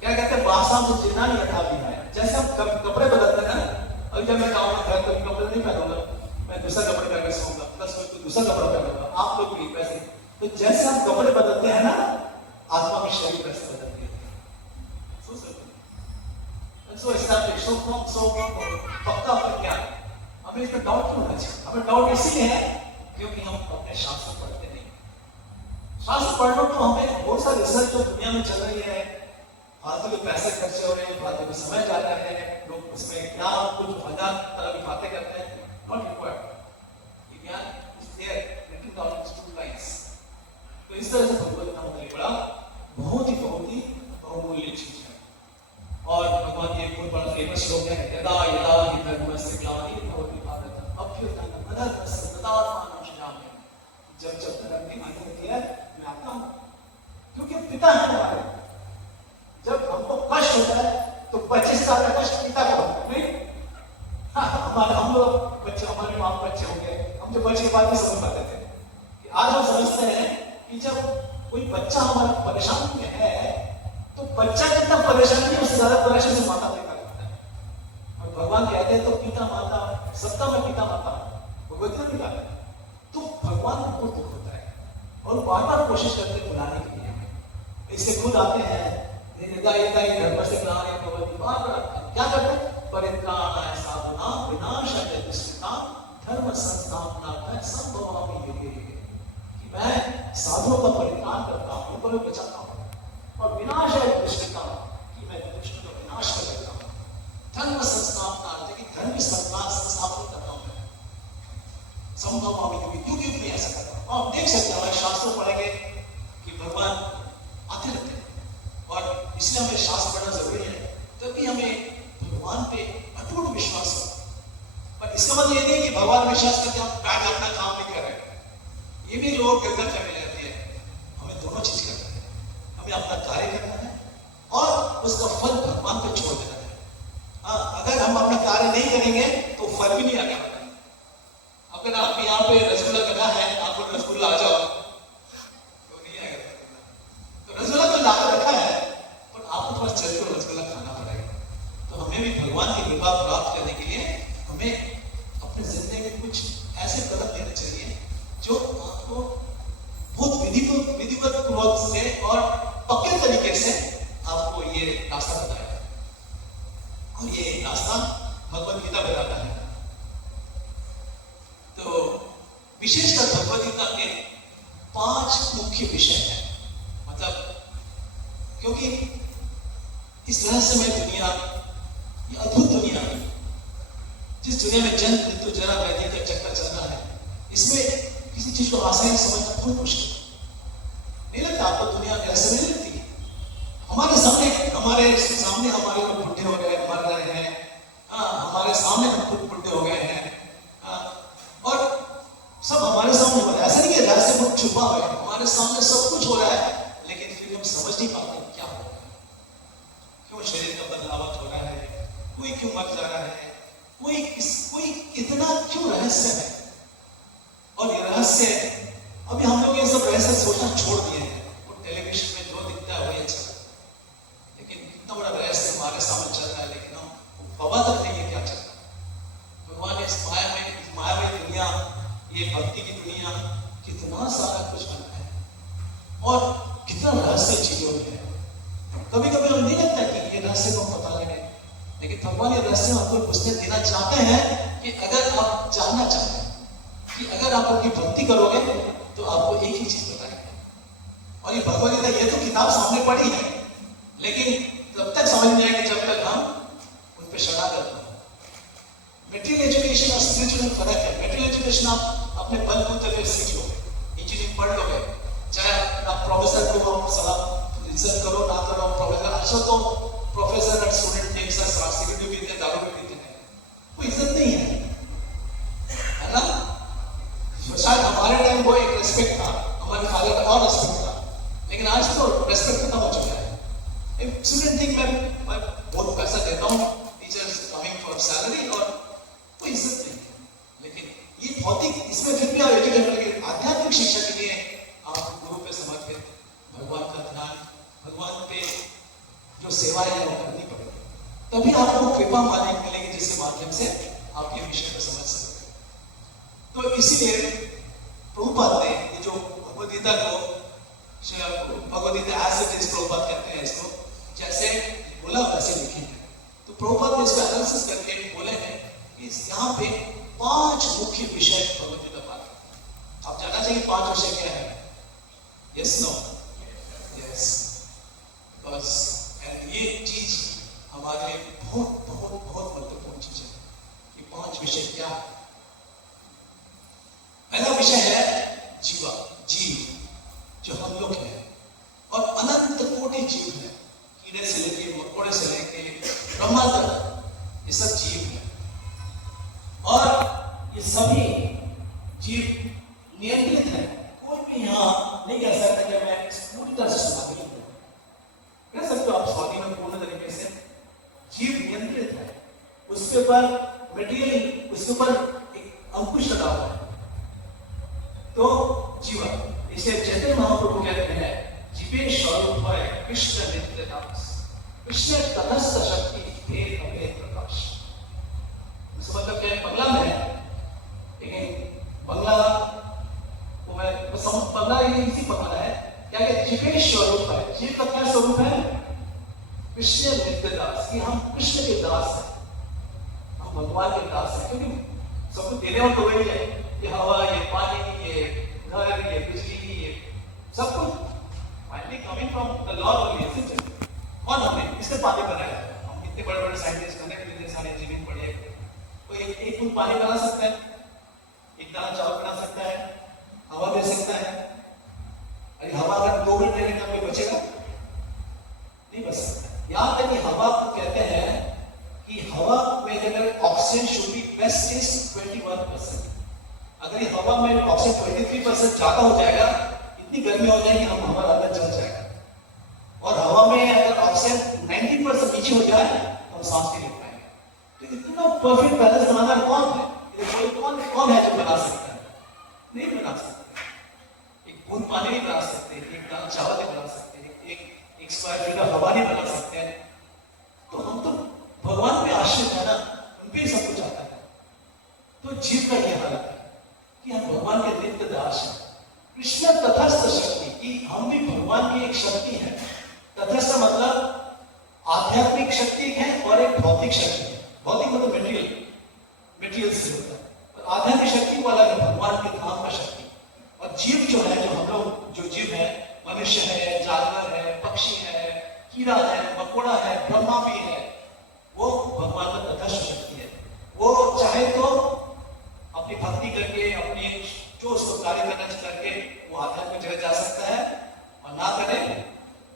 क्या कहते हैं, पाषाण सुचेतन यथा विहाय, जैसे हम कपड़े बदलते हैं ना, अभी जब मैं गाँव में घर कभी कपड़े नहीं पहनूंगा, मैं दूसरा कपड़े पहन के सोऊंगा, प्लस कोई दूसरा कपड़ा पहनूंगा, आप लोग भी वैसे। तो जैसे हम कपड़े बदलते हैं ना, आत्मा की शरीर कैसे बदलती है, पक्का पर क्या हमें इस पर डाउट क्यों होना चाहिए? हमें डाउट इसलिए है क्योंकि हम अपने शास्त्र पढ़ते नहीं। शास्त्र पढ़ लो तो हमें बहुत सारी रिसर्च जो दुनिया में चल रही है, फालतू के पैसे खर्चे हो रहे हैं, फालतू के समय जा रहे हैं, लोग उसमें क्या कुछ हजार तरह की बातें करते हैं, नॉट रिक्वायर्ड। ये ज्ञान is there written down in two lines. तो इस तरह से भगवद गीता हमारे बड़ा बहुत ही बहुमूल्य चीज है। और भगवान ये बहुत बड़ा फेमस श्लोक है, यदा यदा हि धर्मस्य ग्लानिर्भवति भवति भारत अभ्युत्थानम् अधर्मस्य तदात्मानं सृजामि। जब जब धर्म की हानि होती है मैं आता हूँ, क्योंकि पिता है हमारे। जब हमको कष्ट होता है तो बच्चे से ज्यादा कष्ट पिता को होता है, नहीं? हम लोग बच्चे, हमारे माँ बच्चे हो गए, हम जो बच्चे की बात नहीं समझ पाते थे, कि आज हम समझते हैं कि जब कोई बच्चा हमारा परेशान में है तो बच्चा कितना परेशान है उससे ज्यादा परेशान से माता पिता करता है। और भगवान कहते हैं तो पिता माता सबका मैं पिता माता भगवत गीता में, तो भगवान को बहुत दुख होता है और बार बार कोशिश करते हैं बुलाने के लिए। इससे खुद आते हैं धर्म से बार बार क्या करते हैं, परित्राणाय साधुनां विनाशाय दुष्कृतां धर्म संस्थापनार्थाय संभवामि युगे युगे। कि मैं साधुओं का परित्राण करता हूं, उनको मैं बचाता हूं, और विनाशाय दुष्कृतां कि मैं दुष्ट का विनाश कर देता हूं, धर्म संस्थापनार्थ कि धर्म की संस्थापन करता हूं मैं, संभवामि युगे युगे में ऐसा करता हूं। आप देख सकते हैं हमारे शास्त्रों पढ़ेंगे कि भगवान आते रहते हैं, और इसलिए हमें शास्त्र पढ़ना जरूरी है, तभी हमें भगवान पे अटूट विश्वास हो। पर इसका मतलब ये नहीं कि भगवान विश्वास करके हम बैठ अपना काम नहीं कर रहे। ये भी लोग गलत फहमी रहती है। हमें दोनों चीज करना है, हमें अपना कार्य करना है और उसका फल भगवान पे छोड़ देना है। हाँ, अगर हम अपना कार्य नहीं करेंगे तो फल भी नहीं आगे बढ़ेगा। अगर आप यहाँ पे रसगुल्ला करना है, आपको रसगुल्ला आ जाओ तो नहीं आएगा। तो रसगुल्ला तो लाकर रखा है, पर आपको थोड़ा चल कर रसगुल्ला खाना पड़ेगा। तो हमें भी भगवान की कृपा प्राप्त करने के लिए हमें अपनी जिंदगी में कुछ ऐसे कदम लेने चाहिए जो आपको बहुत विधिवत पूर्वक से और पक्के तरीके से आपको ये रास्ता बताएगा, और ये रास्ता भगवद गीता बताता है। तो विशेषकर भगवद गीता के 5 मुख्य विषय हैं। मतलब क्योंकि इस रहस्यमय दुनिया, ये अद्भुत दुनिया, जिस दुनिया में जन्म मृत्यु जरा व्याधि का चक्कर चल रहा है, इसमें किसी चीज को आसानी से समझना बहुत मुश्किल नहीं लगता। आपको दुनिया ऐसे नहीं लगती। हमारे सामने हमारे लोग बुढ़े हो गए, मर रहे हैं। हमारे सामने हम खुद बुढ़े हो गए हैं। और सब हमारे सामने हो रहा है। ऐसा नहीं कि रहस्य बहुत छुपा हुआ है, हमारे सामने सब कुछ हो रहा है, लेकिन फिर हम समझ नहीं पाते क्या हो रहा है। क्यों शरीर का बदलाव हो रहा है, कोई क्यों मर जा रहा है, कोई इतना क्यों रहस्य है? और ये रहस्य अभी हम लोग ये सब रहस्य सोचना छोड़ दिए हैं। वो टेलीविजन में जो दिखता है वही अच्छा है, लेकिन कितना बड़ा रहस्य हमारे सामने चल रहा है, लेकिन हम पता तक नहीं है क्या चल रहा है। भगवान ने इस मायामय दुनिया, ये भक्ति की दुनिया, कितना सारा कुछ बना है और कितना रहस्य चीजों में है। कभी कभी हम नहीं लगता कि ये रहस्य को पता लगे, लेकिन भगवान ये रहस्य आपको पुस्तक देना चाहते हैं कि अगर आप जानना चाहते हैं कि अगर आप उनकी भक्ति करोगे तो आपको एक ही चीज बताएंगे। और ये भगवद गीता, ये तो किताब सामने पड़ी है, लेकिन तब तक समझ नहीं आएगी जब तक हम उन पर शरणागत हो। मेटेरियल एजुकेशन और स्पिरिचुअल में फर्क है। मेटेरियल एजुकेशन आप अपने बलबूते पे सीख लोगे, इंजीनियरिंग पढ़ लोगे, चाहे आप प्रोफेसर को आप सलाह इज्जत करो ना करो, प्रोफेसर अच्छा तो प्रोफेसर और स्टूडेंट एक साथ सिगरेट भी पीते हैं, दारू भी पीते हैं, कोई इज्जत नहीं है ना। शायद हमारे टाइम वो एक रेस्पेक्ट था, हमारे फादर का और रेस्पेक्ट था, लेकिन आज तो रेस्पेक्ट खत्म हो चुका है। स्टूडेंट थिंक मैं बहुत पैसा देता हूँ, टीचर्स कमिंग फॉर सैलरी, और कोई इज्जत नहीं है। लेकिन ये भौतिक, इसमें फिर भी आप एजुकेट करेंगे, आध्यात्मिक शिक्षा के लिए आप गुरु पे समर्पित, भगवान का ध्यान, भगवान पे जो सेवाएं है वो करनी पड़ेगी, तभी आपको कृपा मालिक मिलेगी, जिसके माध्यम से आप ये विषय को समझ सकते। तो इसीलिए प्रभुपाद ने ये जो भगवद गीता को, Bhagavad Gita as it is Prabhupada कहते हैं इसको, जैसे बोला वैसे लिखे हैं। तो प्रभुपाद ने इसका एनालिसिस करके बोले हैं कि यहाँ पे 5 मुख्य विषय भगवद गीता पाठ। आप जानना चाहिए 5 विषय क्या है? Yes no? यस। बस ये चीज हमारे लिए बहुत बहुत बहुत महत्वपूर्ण चीज है कि 5 विषय क्या है। पहला विषय है जीवा, जीव जो हम लोग हैं, और अनंत कोटि जीव है, कीड़े से लेके मकोड़े से लेके ब्रह्मा तक, ये सब जीव है। और ये सभी जीव नियंत्रित है। कोई भी यहाँ नहीं कह सकता कि मैं पूरी तरह से स्वाधीन हूं। कह सकते हो आप स्वाधीन में पूर्ण तरीके से? जीव नियंत्रित है, उसके ऊपर मटेरियल, उसके ऊपर एक अंकुश लगा हुआ है। तो जीवा, इसे चैतन्य महाप्रभु कहते हैं जीवे स्वरूप है कृष्ण नित्य दास, कृष्ण तटस्थ शक्ति भेद अभेद प्रकाश। इसका मतलब क्या है? बंगला में है, लेकिन बंगला वो मैं बंगला इसी बंगला है क्या है? जीवे स्वरूप है। जीव का क्या स्वरूप है? कृष्ण नित्य दास, कि हम कृष्ण के दास हैं, हम भगवान के दास हैं। क्योंकि सब कुछ देने वाला तो वही है, ये हवा, ये पानी, ये घर, ये बिजली, ये सब कुछ finally coming from the Lord only, isn't it? और हमने इससे पानी बनाया। हम कितने बड़े बड़े साइंटिस्ट बने, कितने सारे इंजीनियरिंग पढ़े, कोई एक बूंद पानी बना सकता है, एक दाना चावल बना सकता है, हवा दे सकता है। अरे हवा अगर 2 मिनट रहेगी तो कोई बचेगा नहीं, बच सकता। यहाँ तक कि हवा को कहते हैं कि हवा में अगर oxygen should be best is 21%। अगर ये हवा में ऑक्सीजन 23% ज्यादा हो जाएगा, इतनी गर्मी हो जाएगी हम हमारा अंदर जल जाएगा। और हवा में अगर ऑक्सीजन 90% नीचे हो जाए तो हम सांस नहीं ले पाएंगे। तो इतना परफेक्ट बैलेंस बनाना कौन है? कौन है जो बना सकता है? नहीं बना सकते। एक बूंद पानी नहीं बना सकते, एक दाना चावल नहीं बना सकते, एक स्क्वायर फीट ऑफ हवा नहीं बना सकते। तो हम तो भगवान पे आश्रित है ना, उन पे सब कुछ आता है। तो जीव का यह हालत है कि हम भगवान के नित्य दास हैं। कृष्ण तटस्थ शक्ति, कि हम भी भगवान की एक शक्ति है। तटस्थ मतलब आध्यात्मिक शक्ति है और एक भौतिक शक्ति है। भौतिक मतलब मटेरियल से होता है, और आध्यात्मिक शक्ति को अलग है, भगवान के धाम का शक्ति। और जीव जो है, जो हम लोग जो जीव है, मनुष्य है, जानवर है, पक्षी है, कीड़ा है, मकोड़ा है, ब्रह्मा भी है, वो भगवान का तटस्थ शक्ति है। वो चाहे तो अपनी भक्ति करके, अपनी जो उसको कार्य करना करके वो आध्यात्मिक जगह जा सकता है, और ना करे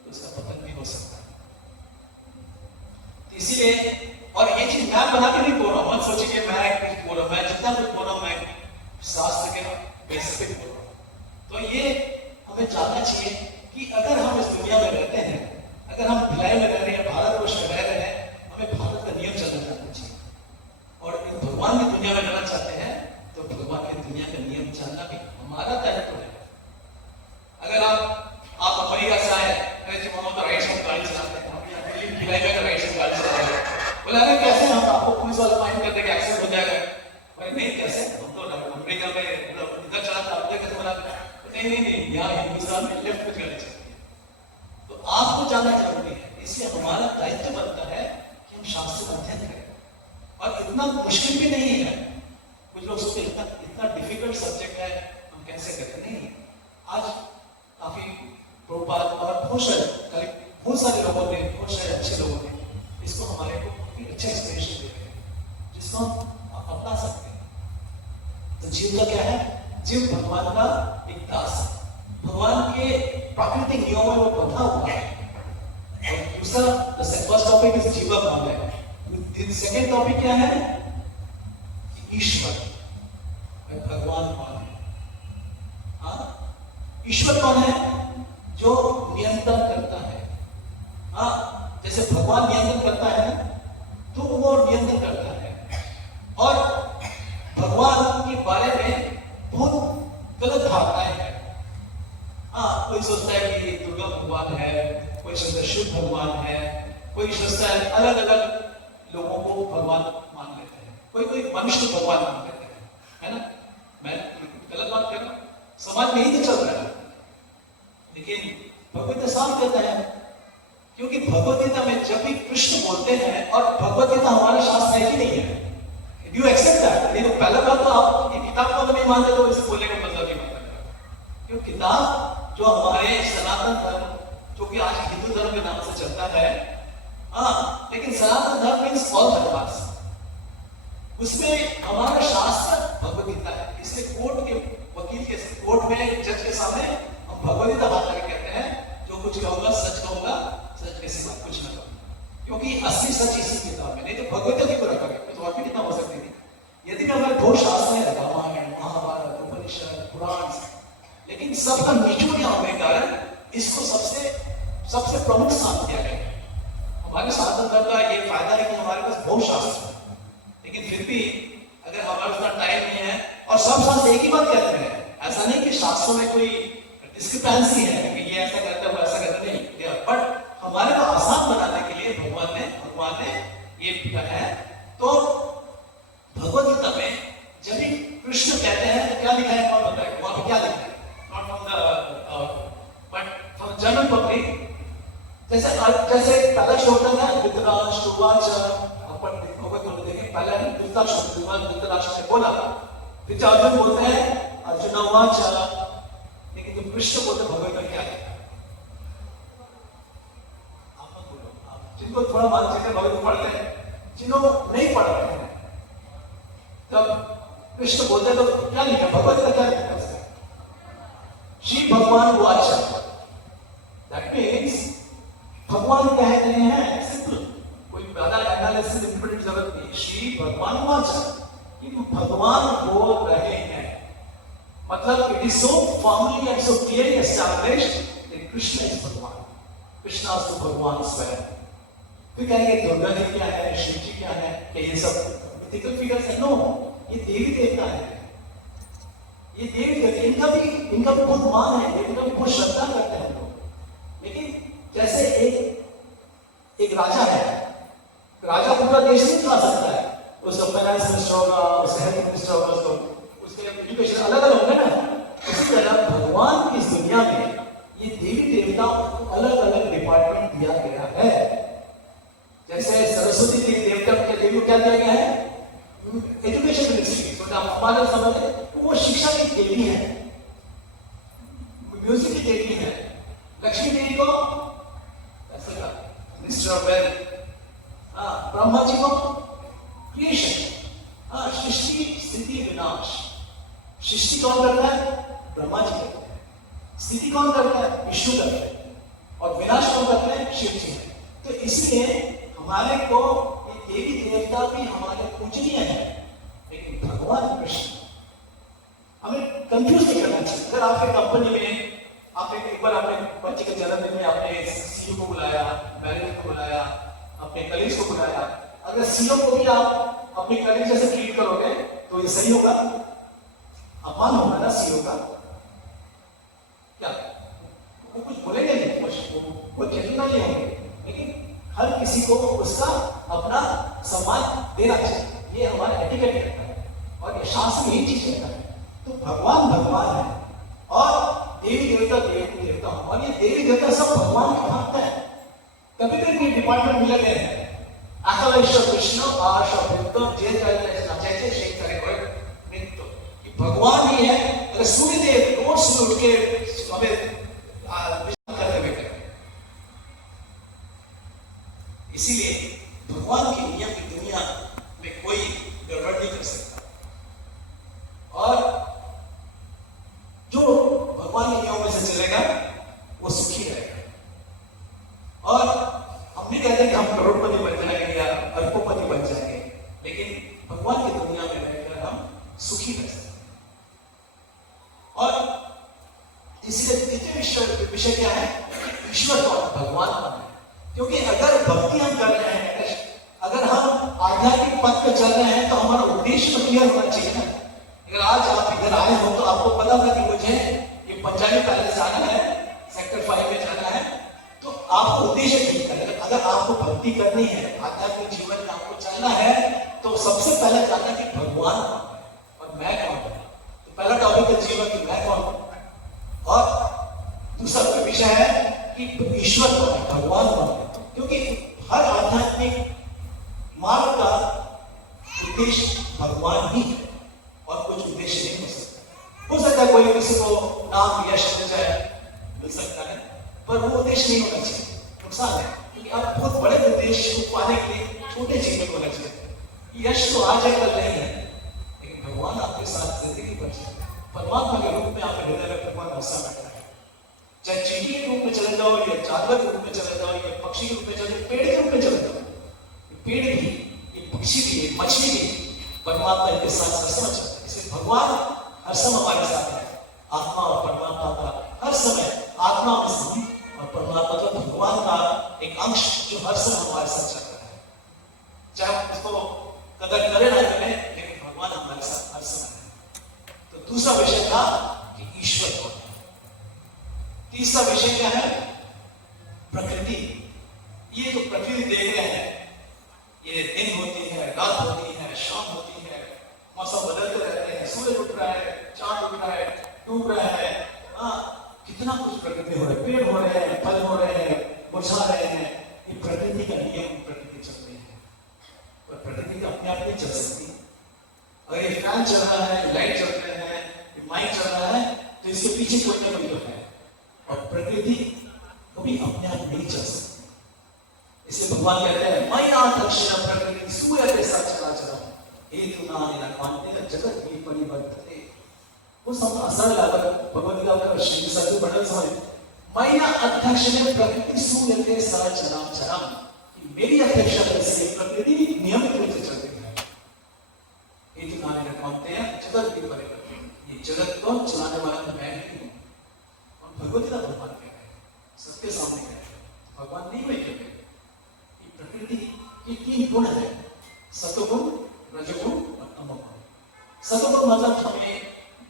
तो उसका पतन भी हो सकता है। तो इसीलिए, और ये चीज मैं बना के नहीं बोल रहा हूं, मत सोचिए कि मैं कुछ बोल रहा हूं, मैं जितना कुछ बोल रहा हूं मैं शास्त्र के बेसिस पे बोल रहा हूं। तो ये हमें जानना चाहिए कि अगर हम इस दुनिया में रहते हैं, अगर हम भिलाई में रह रहे हैं, भारतवर्ष में रह रहे हैं, हमें भारत का नियम चलना चाहिए। और नहीं नहीं नहीं, यहाँ हिंदुस्तान में लेफ्ट में जाना चाहिए। तो आपको जाना जरूरी है, इसलिए हमारा दायित्व बनता है कि हम शास्त्र का अध्ययन करें। और इतना मुश्किल भी नहीं है, कुछ लोग सोचते इतना इतना डिफिकल्ट सब्जेक्ट है, हम कैसे करें। नहीं, आज काफी प्रोपाल और बहुत सारे लोगों ने, बहुत सारे अच्छे लोगों ने इसको हमारे को काफी अच्छा इंस्पिरेशन दे रहे हैं, जिसको हम अपना सकते हैं। तो जीव का क्या है? जीव भगवान का एक दास है, भगवान के प्राकृतिक नियमों में वो बंधा हुआ है। और दूसरा, फर्स्ट टॉपिक इज जीवा भाव है। सेकेंड टॉपिक क्या है? ईश्वर, भगवान कौन है? हाँ, ईश्वर कौन है? जो नियंत्रण करता है। हाँ, जैसे भगवान नियंत्रण करता है तो वो नियंत्रण करता है। और भगवान के बारे में बहुत गलत धारणाएं हैं। हाँ, कोई सोचता है कि दुर्गा भगवान है, कोई सोचता है शिव भगवान है, कोई सोचता है, अलग अलग लोगों को भगवान मान लेते हैं, कोई मनुष्य को भगवान मान लेते हैं, है ना? मैं गलत बात कर रहा हूं? समाज में ही तो चल रहा है। लेकिन भगवत साफ कहता है, क्योंकि भगवत गीता में जब भी कृष्ण बोलते हैं, और भगवत गीता हमारा शास्त्र है कि नहीं है? Do you accept that? नहीं तो पहला बात तो आप ये किताब को नहीं मानते तो इसे बोलने का मतलब नहीं बनता। क्यों? किताब जो हमारे सनातन धर्म, जो कि आज हिंदू धर्म के नाम से चलता है, हाँ, लेकिन सनातन धर्म मीन्स ऑल धर्मास, उसमें हमारा शास्त्र भगवत गीता है। इसलिए कोर्ट के वकील के, कोर्ट में जज के सामने हम भगवत गीता बात करके कहते हैं, जो कुछ कहूंगा सच कहूंगा, सच के सिवा कुछ ना कहूंगा, क्योंकि असली सच इसी किताब में। नहीं तो भगवत गीता क्यों रखा गया? तो और भी किताब हो सकती थी। यदि भी हमारे दो शास्त्र हैं, रामायण, महाभारत, उपनिषद, पुराण, लेकिन सबका निचोड़ होने के कारण इसको सबसे प्रमुख स्थान दिया गया। हमारे सनातन धर्म का ये फायदा है कि हमारे पास बहुत शास्त्र है, लेकिन फिर भी अगर हमारे पास टाइम नहीं है, और सब शास्त्र एक ही बात कहते हैं, ऐसा नहीं कि शास्त्रों में कोई डिस्क्रिपेंसी है कि ये ऐसा करता है वो ऐसा करता नहीं, बट हमारे को आसान बनाने के लिए भगवान ने ये किया है। तो भगवत गीता में जब भी कृष्ण कहते हैं तो क्या लिखा है? कौन बताए? वहां पे क्या लिखा है? Not from the but from general public. जैसे पहला श्लोक है धृतराष्ट्र उवाच, अपन भगवत गीता देखें, पहला धृतराष्ट्र ने बोला, फिर अर्जुन बोलते हैं अर्जुन उवाच, लेकिन जब कृष्ण बोलते भगवत गीता क्या लिखा? आप बोलो, आप जिनको थोड़ा मानसिक है भगवत पढ़ते हैं, जिन्होंने नहीं पढ़ते हैं, तब कृष्ण बोलते हैं तो क्या लिखा? भगवत गीता क्या लिखा? श्री भगवान उवाच, दैट मीन्स भगवान कह रहे हैं, सिंपल, कोई ज्यादा एनालिसिस इंटरप्रेट की जरूरत नहीं। श्री भगवान उवाच, कि भगवान बोल रहे हैं, मतलब it is so formally and so clearly established that Krishna is भगवान, कृष्ण इज भगवान स्वयं। फिर कहेंगे दुर्गा देवी क्या है, शिव जी क्या है, क्या ये सब मिथिकल फिगर्स है? नो, ये देवी देवता है, ये देवी देवता, इनका भी बहुत मान है, इनका भी बहुत श्रद्धा करते हैं लोग। लेकिन जैसे एक राजा है, राजा पूरा देश नहीं चला सकता है, उसका फाइनेंस मिनिस्टर होगा, उसका हेल्थ मिनिस्टर होगा, उसके एजुकेशन अलग अलग होंगे ना। उसी तरह भगवान की इस दुनिया में ये देवी देवताओं को अलग अलग डिपार्टमेंट दिया गया है। जैसे सरस्वती देवी देवता को क्या दिया गया है? एजुकेशन मिनिस्ट्री, हमारे समझ वो शिक्षा की देवी है, म्यूजिक की देवी है। लक्ष्मी देवी को minister of wealth, Brahma ji को क्रिएशन, सृष्टि स्थिति विनाश। सृष्टि कौन करता है? ब्रह्मा जी करते हैं। स्थिति कौन करता है? विष्णु करते हैं। और विनाश कौन करते हैं? शिव जी। तो इसलिए हमारे को देवी देवता भी हमारे पूजनीय है, लेकिन भगवान कृष्ण हमें कंफ्यूज नहीं करना चाहिए। अगर आपके कंपनी में आपने एक बार अपने बच्चे के जन्मदिन में आपने सीईओ को बुलाया, मैनेजर को बुलाया, अपने कलीग्स को बुलाया, अगर सीईओ को भी आप अपने कलीग जैसे ट्रीट करोगे तो ये सही होगा? अपमान होगा ना सीईओ का। क्या वो कुछ बोलेंगे नहीं, वो जजमेंट नहीं होंगे, लेकिन हर किसी को उसका अपना सम्मान देना चाहिए। ये हमारा एटिकेट कहता है और ये शास्त्र यही चीज कहता है। तो भगवान भगवान है और देवी देवता हूं, और ये देवी देवता सब भगवान के भक्त हैं। कभी भी डिपार्टमेंट मिले गए हैं अखिलेश्वर कृष्ण आशा जे जैसे शेखर भगवान ही है। अगर सूर्यदेव रोज सुबह उठ के हमें करते हुए करें, इसीलिए भगवान के नियम की दुनिया में कोई गड़बड़ नहीं कर सकता, और जो भगवान के नियमों में से चलेगा वो सुखी रहेगा। और हम नहीं कहते कि हम करोड़पति बन जाएंगे या अरबोपति बन जाएंगे, लेकिन भगवान की दुनिया में रहकर हम सुखी रह सकते हैं। और इसलिए द्वितीय विषय क्या है? ईश्वर कौन, भगवान कौन है? क्योंकि अगर भक्ति हम कर रहे हैं, अगर हम आध्यात्मिक पथ पर चल रहे हैं, तो हमारा उद्देश्य तो क्लियर होना चाहिए ना। अगर आज आप इधर आए हो तो आपको पता था कि मुझे ये पंजाबी पैलेस जाना है, सेक्टर 5 में जाना है, तो आपको उद्देश्य ठीक है। अगर आपको भक्ति करनी है, आध्यात्मिक जीवन में आपको चलना है, तो सबसे पहले जानना कि भगवान कौन है और मैं कौन हूं। तो पहला टॉपिक है जीवन की मैं कौन हूं, और दूसरा विषय है कि ईश्वर कौन है, भगवान कौन है। क्योंकि हर आध्यात्मिक मार्ग का उद्देश्य भगवान ही है और कुछ उद्देश्य नहीं हो सकता। हो सकता है कोई किसी को नाम यश मिल जाए, मिल सकता है, पर वो उद्देश्य नहीं होना चाहिए, नुकसान है। क्योंकि आप बहुत बड़े उद्देश्य को पाने के लिए छोटे चीजें होना चाहिए। यश तो आज है कल नहीं है, लेकिन भगवान आपके साथ जिंदगी भर जाए। परमात्मा के रूप में आपके हृदय में भगवान बसा बैठा है। चाहे चींटी के रूप में चले जाओ, या जानवर के रूप में चले जाओ, या पक्षी के रूप में चले जाओ, पेड़ के रूप में चले जाओ, पेड़ भी, ये पक्षी भी, मछली भी, परमात्मा इनके साथ हर समय चलता है। इसलिए भगवान हर समय हमारे साथ है। आत्मा और परमात्मा का हर समय, आत्मा में हम और परमात्मा का भगवान का एक अंश जो हर समय हमारे साथ चल रहा है। चाहे हम उसको कदर करें ना करें, लेकिन भगवान हमारे साथ हर समय है। तो दूसरा विषय था कि ईश्वर कौन है। तीसरा विषय क्या है? प्रकृति। ये जो प्रकृति देख रहे हैं, ये दिन होती है, रात होती है, शाम होती है, मौसम बदलते रहते हैं, सूरज उठ रहा है, चांद उठ रहा है, डूब रहा है, कितना कुछ प्रकृति हो रहा है, पेड़ हो रहे हैं, फल हो रहे हैं, मुरझा रहे हैं। ये प्रकृति का नियम, प्रकृति चल रही है, पर प्रकृति अपने आप नहीं चल सकती। अगर ये फैन चल रहा है, लाइट चल रहे हैं, माइक चल रहा है, तो इसके पीछे कोई ना कोई तो है, और प्रकृति कभी अपने आप नहीं चल सकती। इसलिए भगवान कहते हैं मया दक्षिण प्रकृति सूयते सचराचरम हेतु नानेन कांतेन जगत ही परिवर्तते। वो सब असर लागत भगवद गीता का श्री सत्य बड़े समय मया अध्यक्षिण प्रकृति सूयते सचराचरम, मेरी अध्यक्षता से प्रकृति नियमित रूप से चल रही है। हेतु नानेन कांतेन जगत ही परिवर्तते, ये जगत को चलाने वाला तो मैं ही हूं। और भगवद गीता भगवान कह रहे हैं, सबके सामने कह रहे हैं, भगवान नहीं मैं कहते। प्रकृति के 3 गुण है, सतोगुण, रजोगुण और तमोगुण। सतोगुण मतलब हमें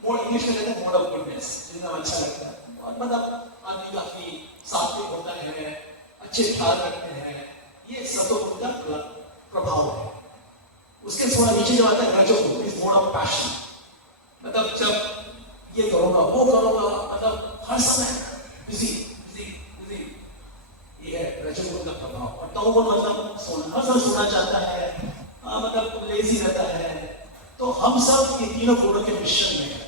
मोड, इंग्लिश में कहते हैं मोड ऑफ गुडनेस, जितना अच्छा लगता है, और मतलब आदमी काफी सात्विक होता है, अच्छे ख्याल रखते हैं, ये सतोगुण का प्रभाव है। उसके थोड़ा नीचे जो आता है रजोगुण, इज मोड ऑफ पैशन, मतलब जब ये करूंगा वो करूंगा, मतलब हर समय बिजी, ये है रजोगुण का प्रभाव। और तमोगुण मतलब सोना चाहता है, मतलब लेजी रहता है। तो हम सब ये तीनों गुणों के मिश्रण में है।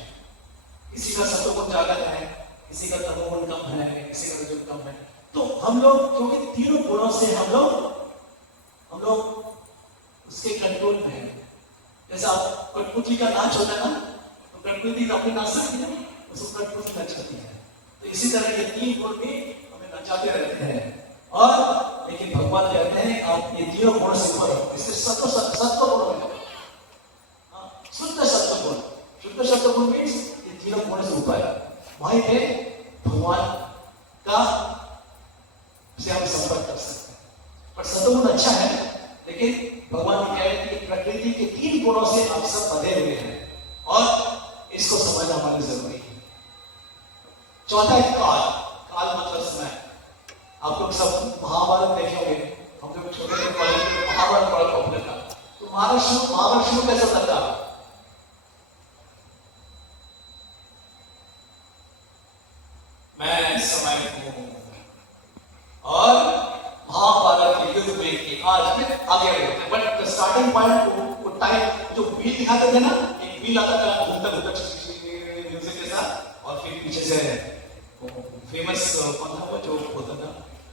किसी का सतोगुण ज्यादा है, किसी का तमोगुण कम है, किसी का रजोगुण कम है। तो हम लोग क्योंकि तीनों गुणों से हम लोग उसके कंट्रोल में है। जैसा कठपुतली का नाच होता है ना, तो कठपुतली अपनी नाच सकती है, उसको कठपुतली नचाती है। तो इसी तरह ये 3 गुण भी हमें नचाते रहते हैं। और लेकिन भगवान कहते हैं आप ये तीनों गुण से ऊपर हो, इससे सत्व गुण हो जाए। शुद्ध सत्व गुण, शुद्ध सत्व गुण मीन्स ये तीनों गुण से ऊपर है, वहीं पे भगवान का से हम संपर्क कर सकते हैं। पर सत्वगुण अच्छा है, लेकिन भगवान कह रहे हैं कि प्रकृति के 3 गुणों से आप सब बंधे हुए हैं, और इसको समझना हमारी जरूरी है। चौथा है काल। काल मतलब समय। आप लोग सब महाभारत देखे होंगे, हम लोग छोटे छोटे कॉलेज में महाभारत बड़ा पॉपुलर था। तो महाभारत शुरू कैसा था? समय हूं। और महाभारत के युद्ध में कि आज में आगे बढ़ते, बट द स्टार्टिंग पॉइंट वो टाइम जो व्हील दिखाते थे ना, एक व्हील आता था घूमता घूमता म्यूजिक के साथ, और फिर पीछे से फेमस कौन था वो जो होता था,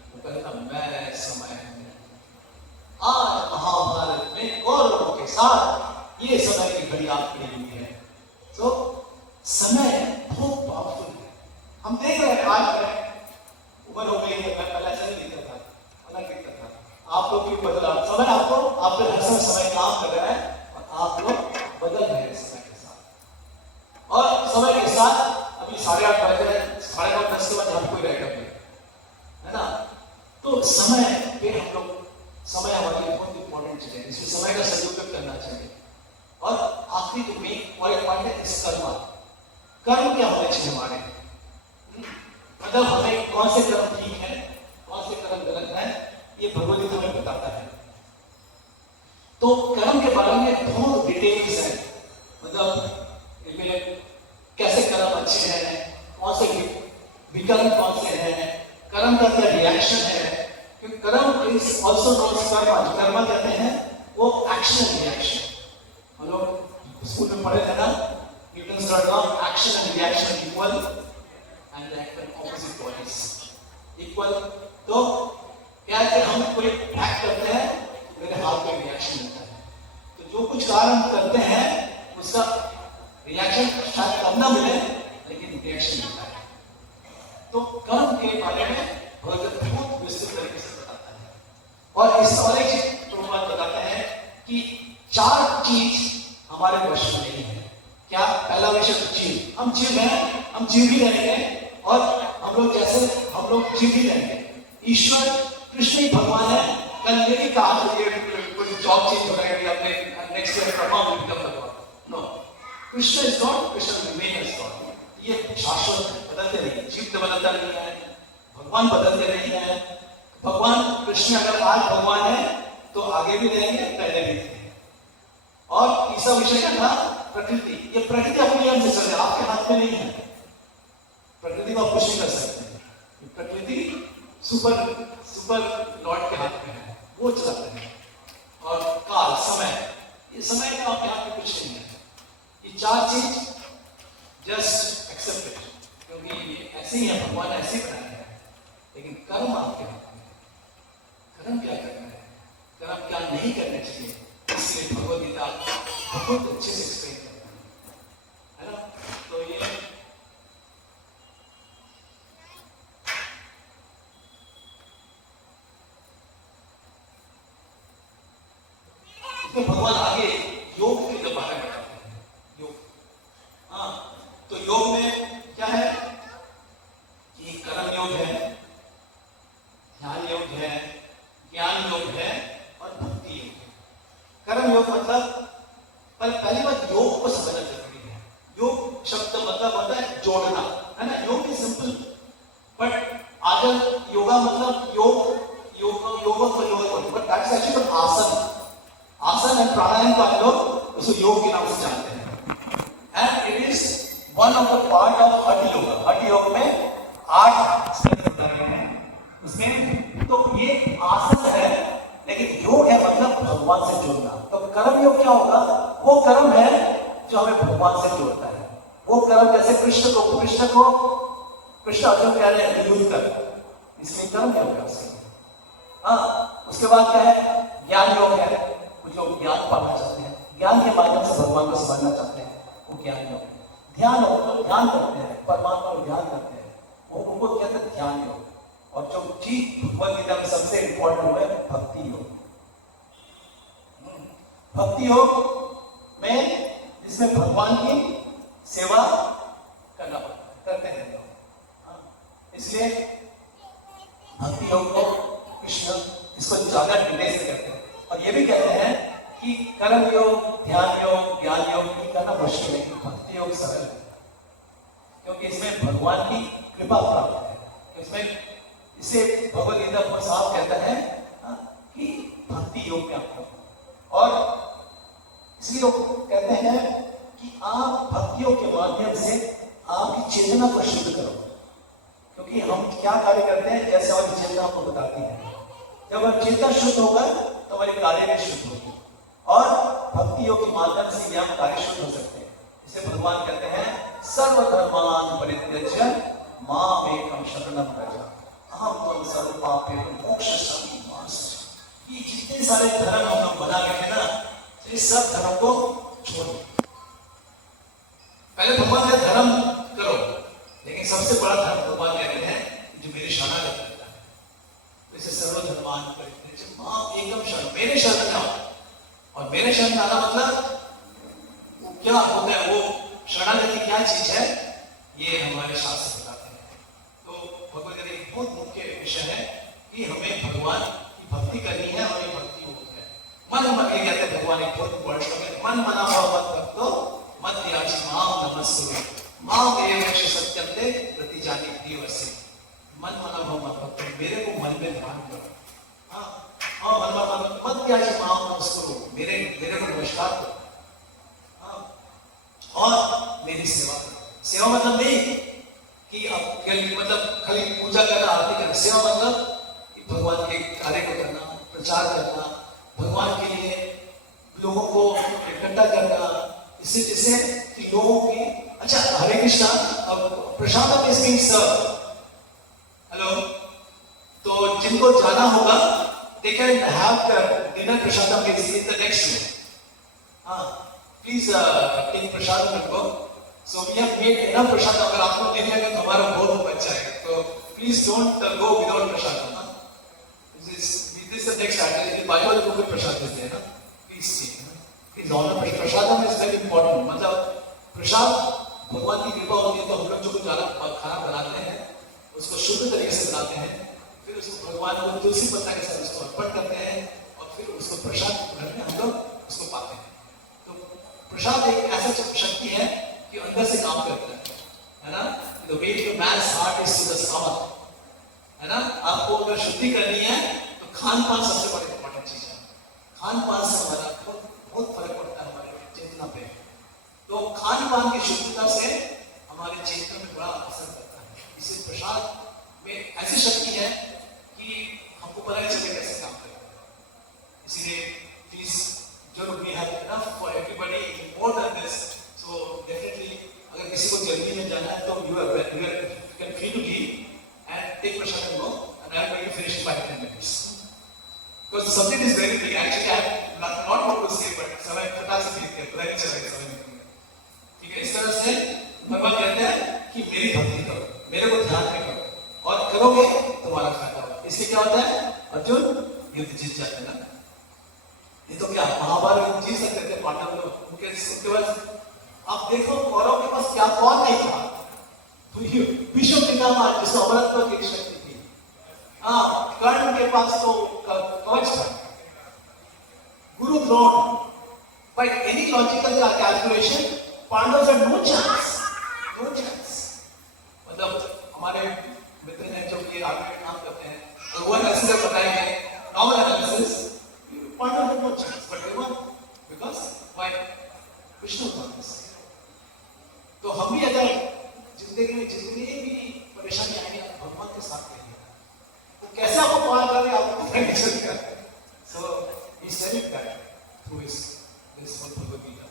वो कहता था मैं समय हूं। आज महाभारत में कौरवों के साथ ये समय की घड़ी आपके लिए है। तो समय बहुत पावरफुल है। हम देख रहे हैं आज उम्र हो गई है, मैं पहले ऐसा नहीं दिखता था, अलग दिखता था। आप लोग क्यों बदला? समय आपको, आपके हर समय काम कर रहा है और आप लोग बदल रहे हैं समय के साथ। और समय के साथ अभी 8:30 बज रहे हैं, 9:30 के बाद हम कोई रहेगा है ना। तो समय पे हम लोग, समय हमारी बहुत इंपॉर्टेंट चीज है, इसमें समय का सदुपयोग करना चाहिए। और आखिरी जो मेन और एक पॉइंट है इस कर्म। कर्म क्या होने चाहिए हमारे, मतलब हमें कौन से कर्म ठीक है, कौन से कर्म गलत है, ये भगवद गीता हमें बताता है। तो कर्म के बारे में बहुत डिटेल्स है, मतलब कैसे कर्म अच्छे हैं, कौन से विकल्प कौन से हैं, कर्म का क्या रिएक्शन है। क्योंकि कर्म इज ऑल्सो नोन एज कर्म। कर्म कहते हैं वो एक्शन रिएक्शन। हम लोग स्कूल में पढ़े थे ना, Newton's law, action and reaction equal and act on opposite bodies equal। तो क्या है कि हम कोई एक्ट करते हैं, मेरे हाथ में रिएक्शन मिलता है। तो जो कुछ कार्य हम करते हैं उसका रिएक्शन शायद कम ना मिले, लेकिन रिएक्शन मिलता है। तो कर्म के बारे में बहुत विस्तृत तरीके से बताता है। और इस और एक चीज तो बात बताते हैं कि 4 चीज हमारे वश में नहीं है। क्या? पहला विषय जीव, हम जीव हैं, हम जीव ही रहेंगे, और हम लोग जैसे हम लोग जीव ही रहेंगे। ईश्वर कृष्ण ही भगवान है। कल ये नहीं कहा कोई जॉब चेंज हो रहा है अपने next year Brahma will become भगवान। No, Krishna is God, Krishna remain as God. ये शाश्वत है, बदलते नहीं। जीव तो बदलता नहीं है, भगवान बदलते नहीं है। भगवान कृष्ण अगर आज भगवान है तो आगे भी रहेंगे, पहले भी थे। और तीसरा विषय क्या था? प्रकृति। ये प्रकृति अपने नियम से चले, आपके हाथ में नहीं है। प्रकृति को आप कुछ नहीं कर सकते हैं। प्रकृति सुपर लॉर्ड के हाथ में है, वो चलाते हैं। और काल, समय, ये समय का आपके हाथ में कुछ नहीं है। ये 4 चीज जस्ट एक्सेप्ट इट, क्योंकि ये ऐसे ही है, भगवान ऐसे ही बनाया है। लेकिन कर्म आपके हाथ में, कर्म क्या करना है, कर्म क्या नहीं करना चाहिए, इसलिए भगवद गीता बहुत अच्छे से एक्सप्लेन करता है ना। तो ये तो भगवान आगे योग के बारे में बताते हैं। योग, हाँ, तो योग में क्या है कि कर्म योग है, ध्यान योग है, ज्ञान योग है और भक्ति योग है। कर्म योग मतलब, पर पहली बात योग को समझना जरूरी है। योग शब्द मतलब होता है जोड़ना, है ना। योग इज सिंपल, बट आगे योगा मतलब योग आसन, आसन एंड प्राणायाम को हम लोग उसको योग के नाम से जानते हैं। And it is one of the part of हठ योग। हठ योग में 8 स्टेप्स हैं उसमें। तो ये आसन है, लेकिन योग है मतलब भगवान से जुड़ना। तो कर्म योग क्या होगा? वो कर्म है जो हमें भगवान से जोड़ता है। वो कर्म जैसे कृष्ण अर्जुन कह रहे हैं युद्ध कर, इसलिए कर्म योग है उसके। हाँ, उसके बाद क्या है? ज्ञान योग है। कुछ लोग ज्ञान पाना चाहते हैं, ज्ञान के माध्यम से भगवान को समझना चाहते हैं, वो ज्ञान योग। ध्यान योग, ध्यान करते हैं, परमात्मा को ध्यान करते हैं, वो उनको कहते हैं ध्यान योग। और जो चीज भगवद गीता में सबसे इंपॉर्टेंट है भक्ति योग। भक्ति योग में जिसमें भगवान की सेवा करना करते हैं लोग। इसलिए भक्ति योग को कृष्ण इसको ज्यादा डिटेल से करते हैं। और ये भी कहते हैं कि कर्म योग, ध्यान योग, ज्ञान योग की करना मुश्किल है, भक्ति योग सरल है, क्योंकि इसमें भगवान की कृपा प्राप्त है। इसमें इसे भगवद गीता बहुत साफ कहता है कि भक्ति योग में आपको, और इसलिए लोग कहते हैं कि आप भक्ति योग के माध्यम से आपकी चेतना को शुद्ध करो, क्योंकि क्योंकि हम क्या कार्य करते हैं, जैसे हमारी चेतना आपको बताती है, जब हम चेतना शुद्ध होगा तो हमारी कार्य भी शुद्ध होगी, और भक्ति योग के माध्यम से भी हम कार्य शुद्ध हो सकते हैं। इसे भगवान कहते हैं सर्वधर्मान परित्यज्य माम एकम शरणम व्रज अहम त्वं सर्व पापेभ्यो मोक्षयिष्यामि मा शुचि। ये जितने सारे धर्म हम लोग बना रहे हैं ना, ये सब धर्म को छोड़ो। पहले भगवान का धर्म करो, लेकिन सबसे बड़ा धर्म भगवान कहते हैं जो मेरे शरणागत करता है। वैसे सर्वधर्मान परित्यज्य माम एकम शरणम, मेरे शरण में आओ। और मेरे शरण में आना मतलब वो क्या होता है, वो शरणागति क्या चीज है, ये हमारे शास्त्र बताते हैं। तो भगवद गीता एक बहुत मुख्य विषय है कि हमें भगवान की भक्ति करनी है, और ये भक्ति होती है मन मन। ये कहते हैं भगवान एक बहुत बड़ा श्लोक है, मन मना भाव मत भक्तो मत याचि माम नमस्ते माम एव रक्ष सत्यम ते प्रतिजानि प्रियवसे। मन मना भाव मत भक्तो, मेरे को मन में ध्यान करो। हाँ, मन मत याचि माम नमस्ते, मेरे को नमस्कार करो, और मेरी सेवा करो। सेवा मतलब नहीं कि आप मतलब खाली पूजा करना, आरती करना। सेवा मतलब कि भगवान के कार्य को करना, प्रचार करना, भगवान के लिए लोगों को इकट्ठा करना, इससे जिससे कि लोगों की अच्छा हरे कृष्णा। अब प्रसाद इज बीइंग सर्व, हेलो, तो जिनको जाना होगा they can have the dinner prasadam is in the next room. Please take prasadam and go. So we have made enough prasadam. अगर आपको नहीं मिलेगा तो हमारा बहुत बच जाएगा, तो please don't go without prasadam. This is the next activity. Bible को भी प्रसाद देते हैं ना, please take. Please honor prasadam is very important. मतलब प्रसाद भगवान की कृपा होती है तो हम लोग जो कुछ खाना बनाते हैं उसको शुद्ध तरीके से बनाते हैं, फिर उसको भगवान को तुलसी पत्ता के साथ उसको अर्पण करते हैं, और फिर उसको प्रसाद घर में हम लोग उसको पाते हैं। तो प्रसाद एक ऐसा शक्ति है कि अंदर से काम करता है ना। The way to man's heart is to the stomach, है ना। आपको अगर शुद्धि करनी है तो खान पान सबसे बड़ी इंपॉर्टेंट चीज है। खान पान से हमारा बहुत फर्क पड़ता है हमारे चेतना पे। तो खान पान की शुद्धता से हमारे चेतना में बड़ा असर करता है। इसे प्रसाद में ऐसी शक्ति है कि हमको पता नहीं चले कैसे काम करें। इसलिए प्लीज जो we have enough for everybody more than this, so definitely अगर किसी को जल्दी में जाना है तो you can free to leave and take prasad and go, and I am going to finish in 5-10 minutes because the subject is very big. Actually I have not what to say, but समय फटाक से लिख के पता नहीं चलेगा समय निकल। ठीक है, इस तरह से भगवान कहते हैं कि मेरी भक्ति करो, मेरे को ध्यान में करो, और करोगे तुम्हारा फायदा होगा। इससे क्या होता है, अर्जुन युद्ध जीत जाते हैं ना। ये तो क्या महाभारत जीत सकते थे पांडव लोग, उनके पास आप देखो कौरव के पास क्या कौन नहीं था। विश्व पितामह जिसको अमरत्व की शक्ति थी, कर्ण के पास तो कवच था, Guru Drona. By any logical calculation Pandava से नो चांस। मतलब हमारे मित्र हैं जो ये आगे काम करते हैं, और वो एनालिसिस बताएंगे, normal analysis, Pandava had no chance, but they won because why? Vishnu confidence. तो हम भी अगर जिंदगी में जितनी भी परेशानी आएगी भगवान के साथ रहेंगे, तो कैसे आपको पार करें आपको पता नहीं चलेगा। सो he said it that through this Bhagavad Gita.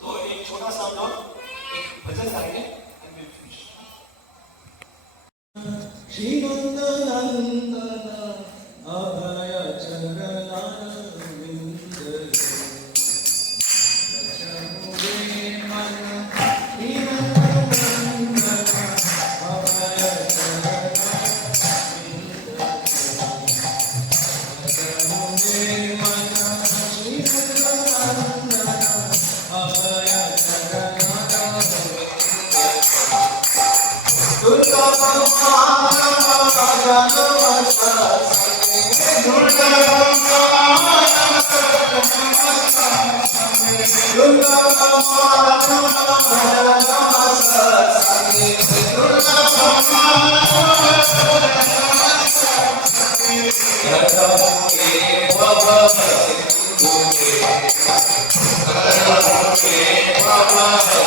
तो एक छोटा सा हम लोग एक भजन गाएंगे एंड विल फिनिश। श्रीनंदनंदन अभय चरणारविंद रचमुरे मन श्रीनंदनंदन अभय चरणारविंद रचमुरे मन श्रीनंदनंदन अभय दुर्गा Baba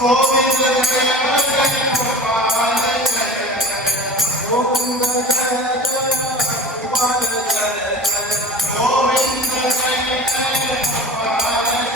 गोविंद जय जय गोपाल जय जय गोविंद जय जय गोपाल जय जय गोविंद जय जय गोपाल जय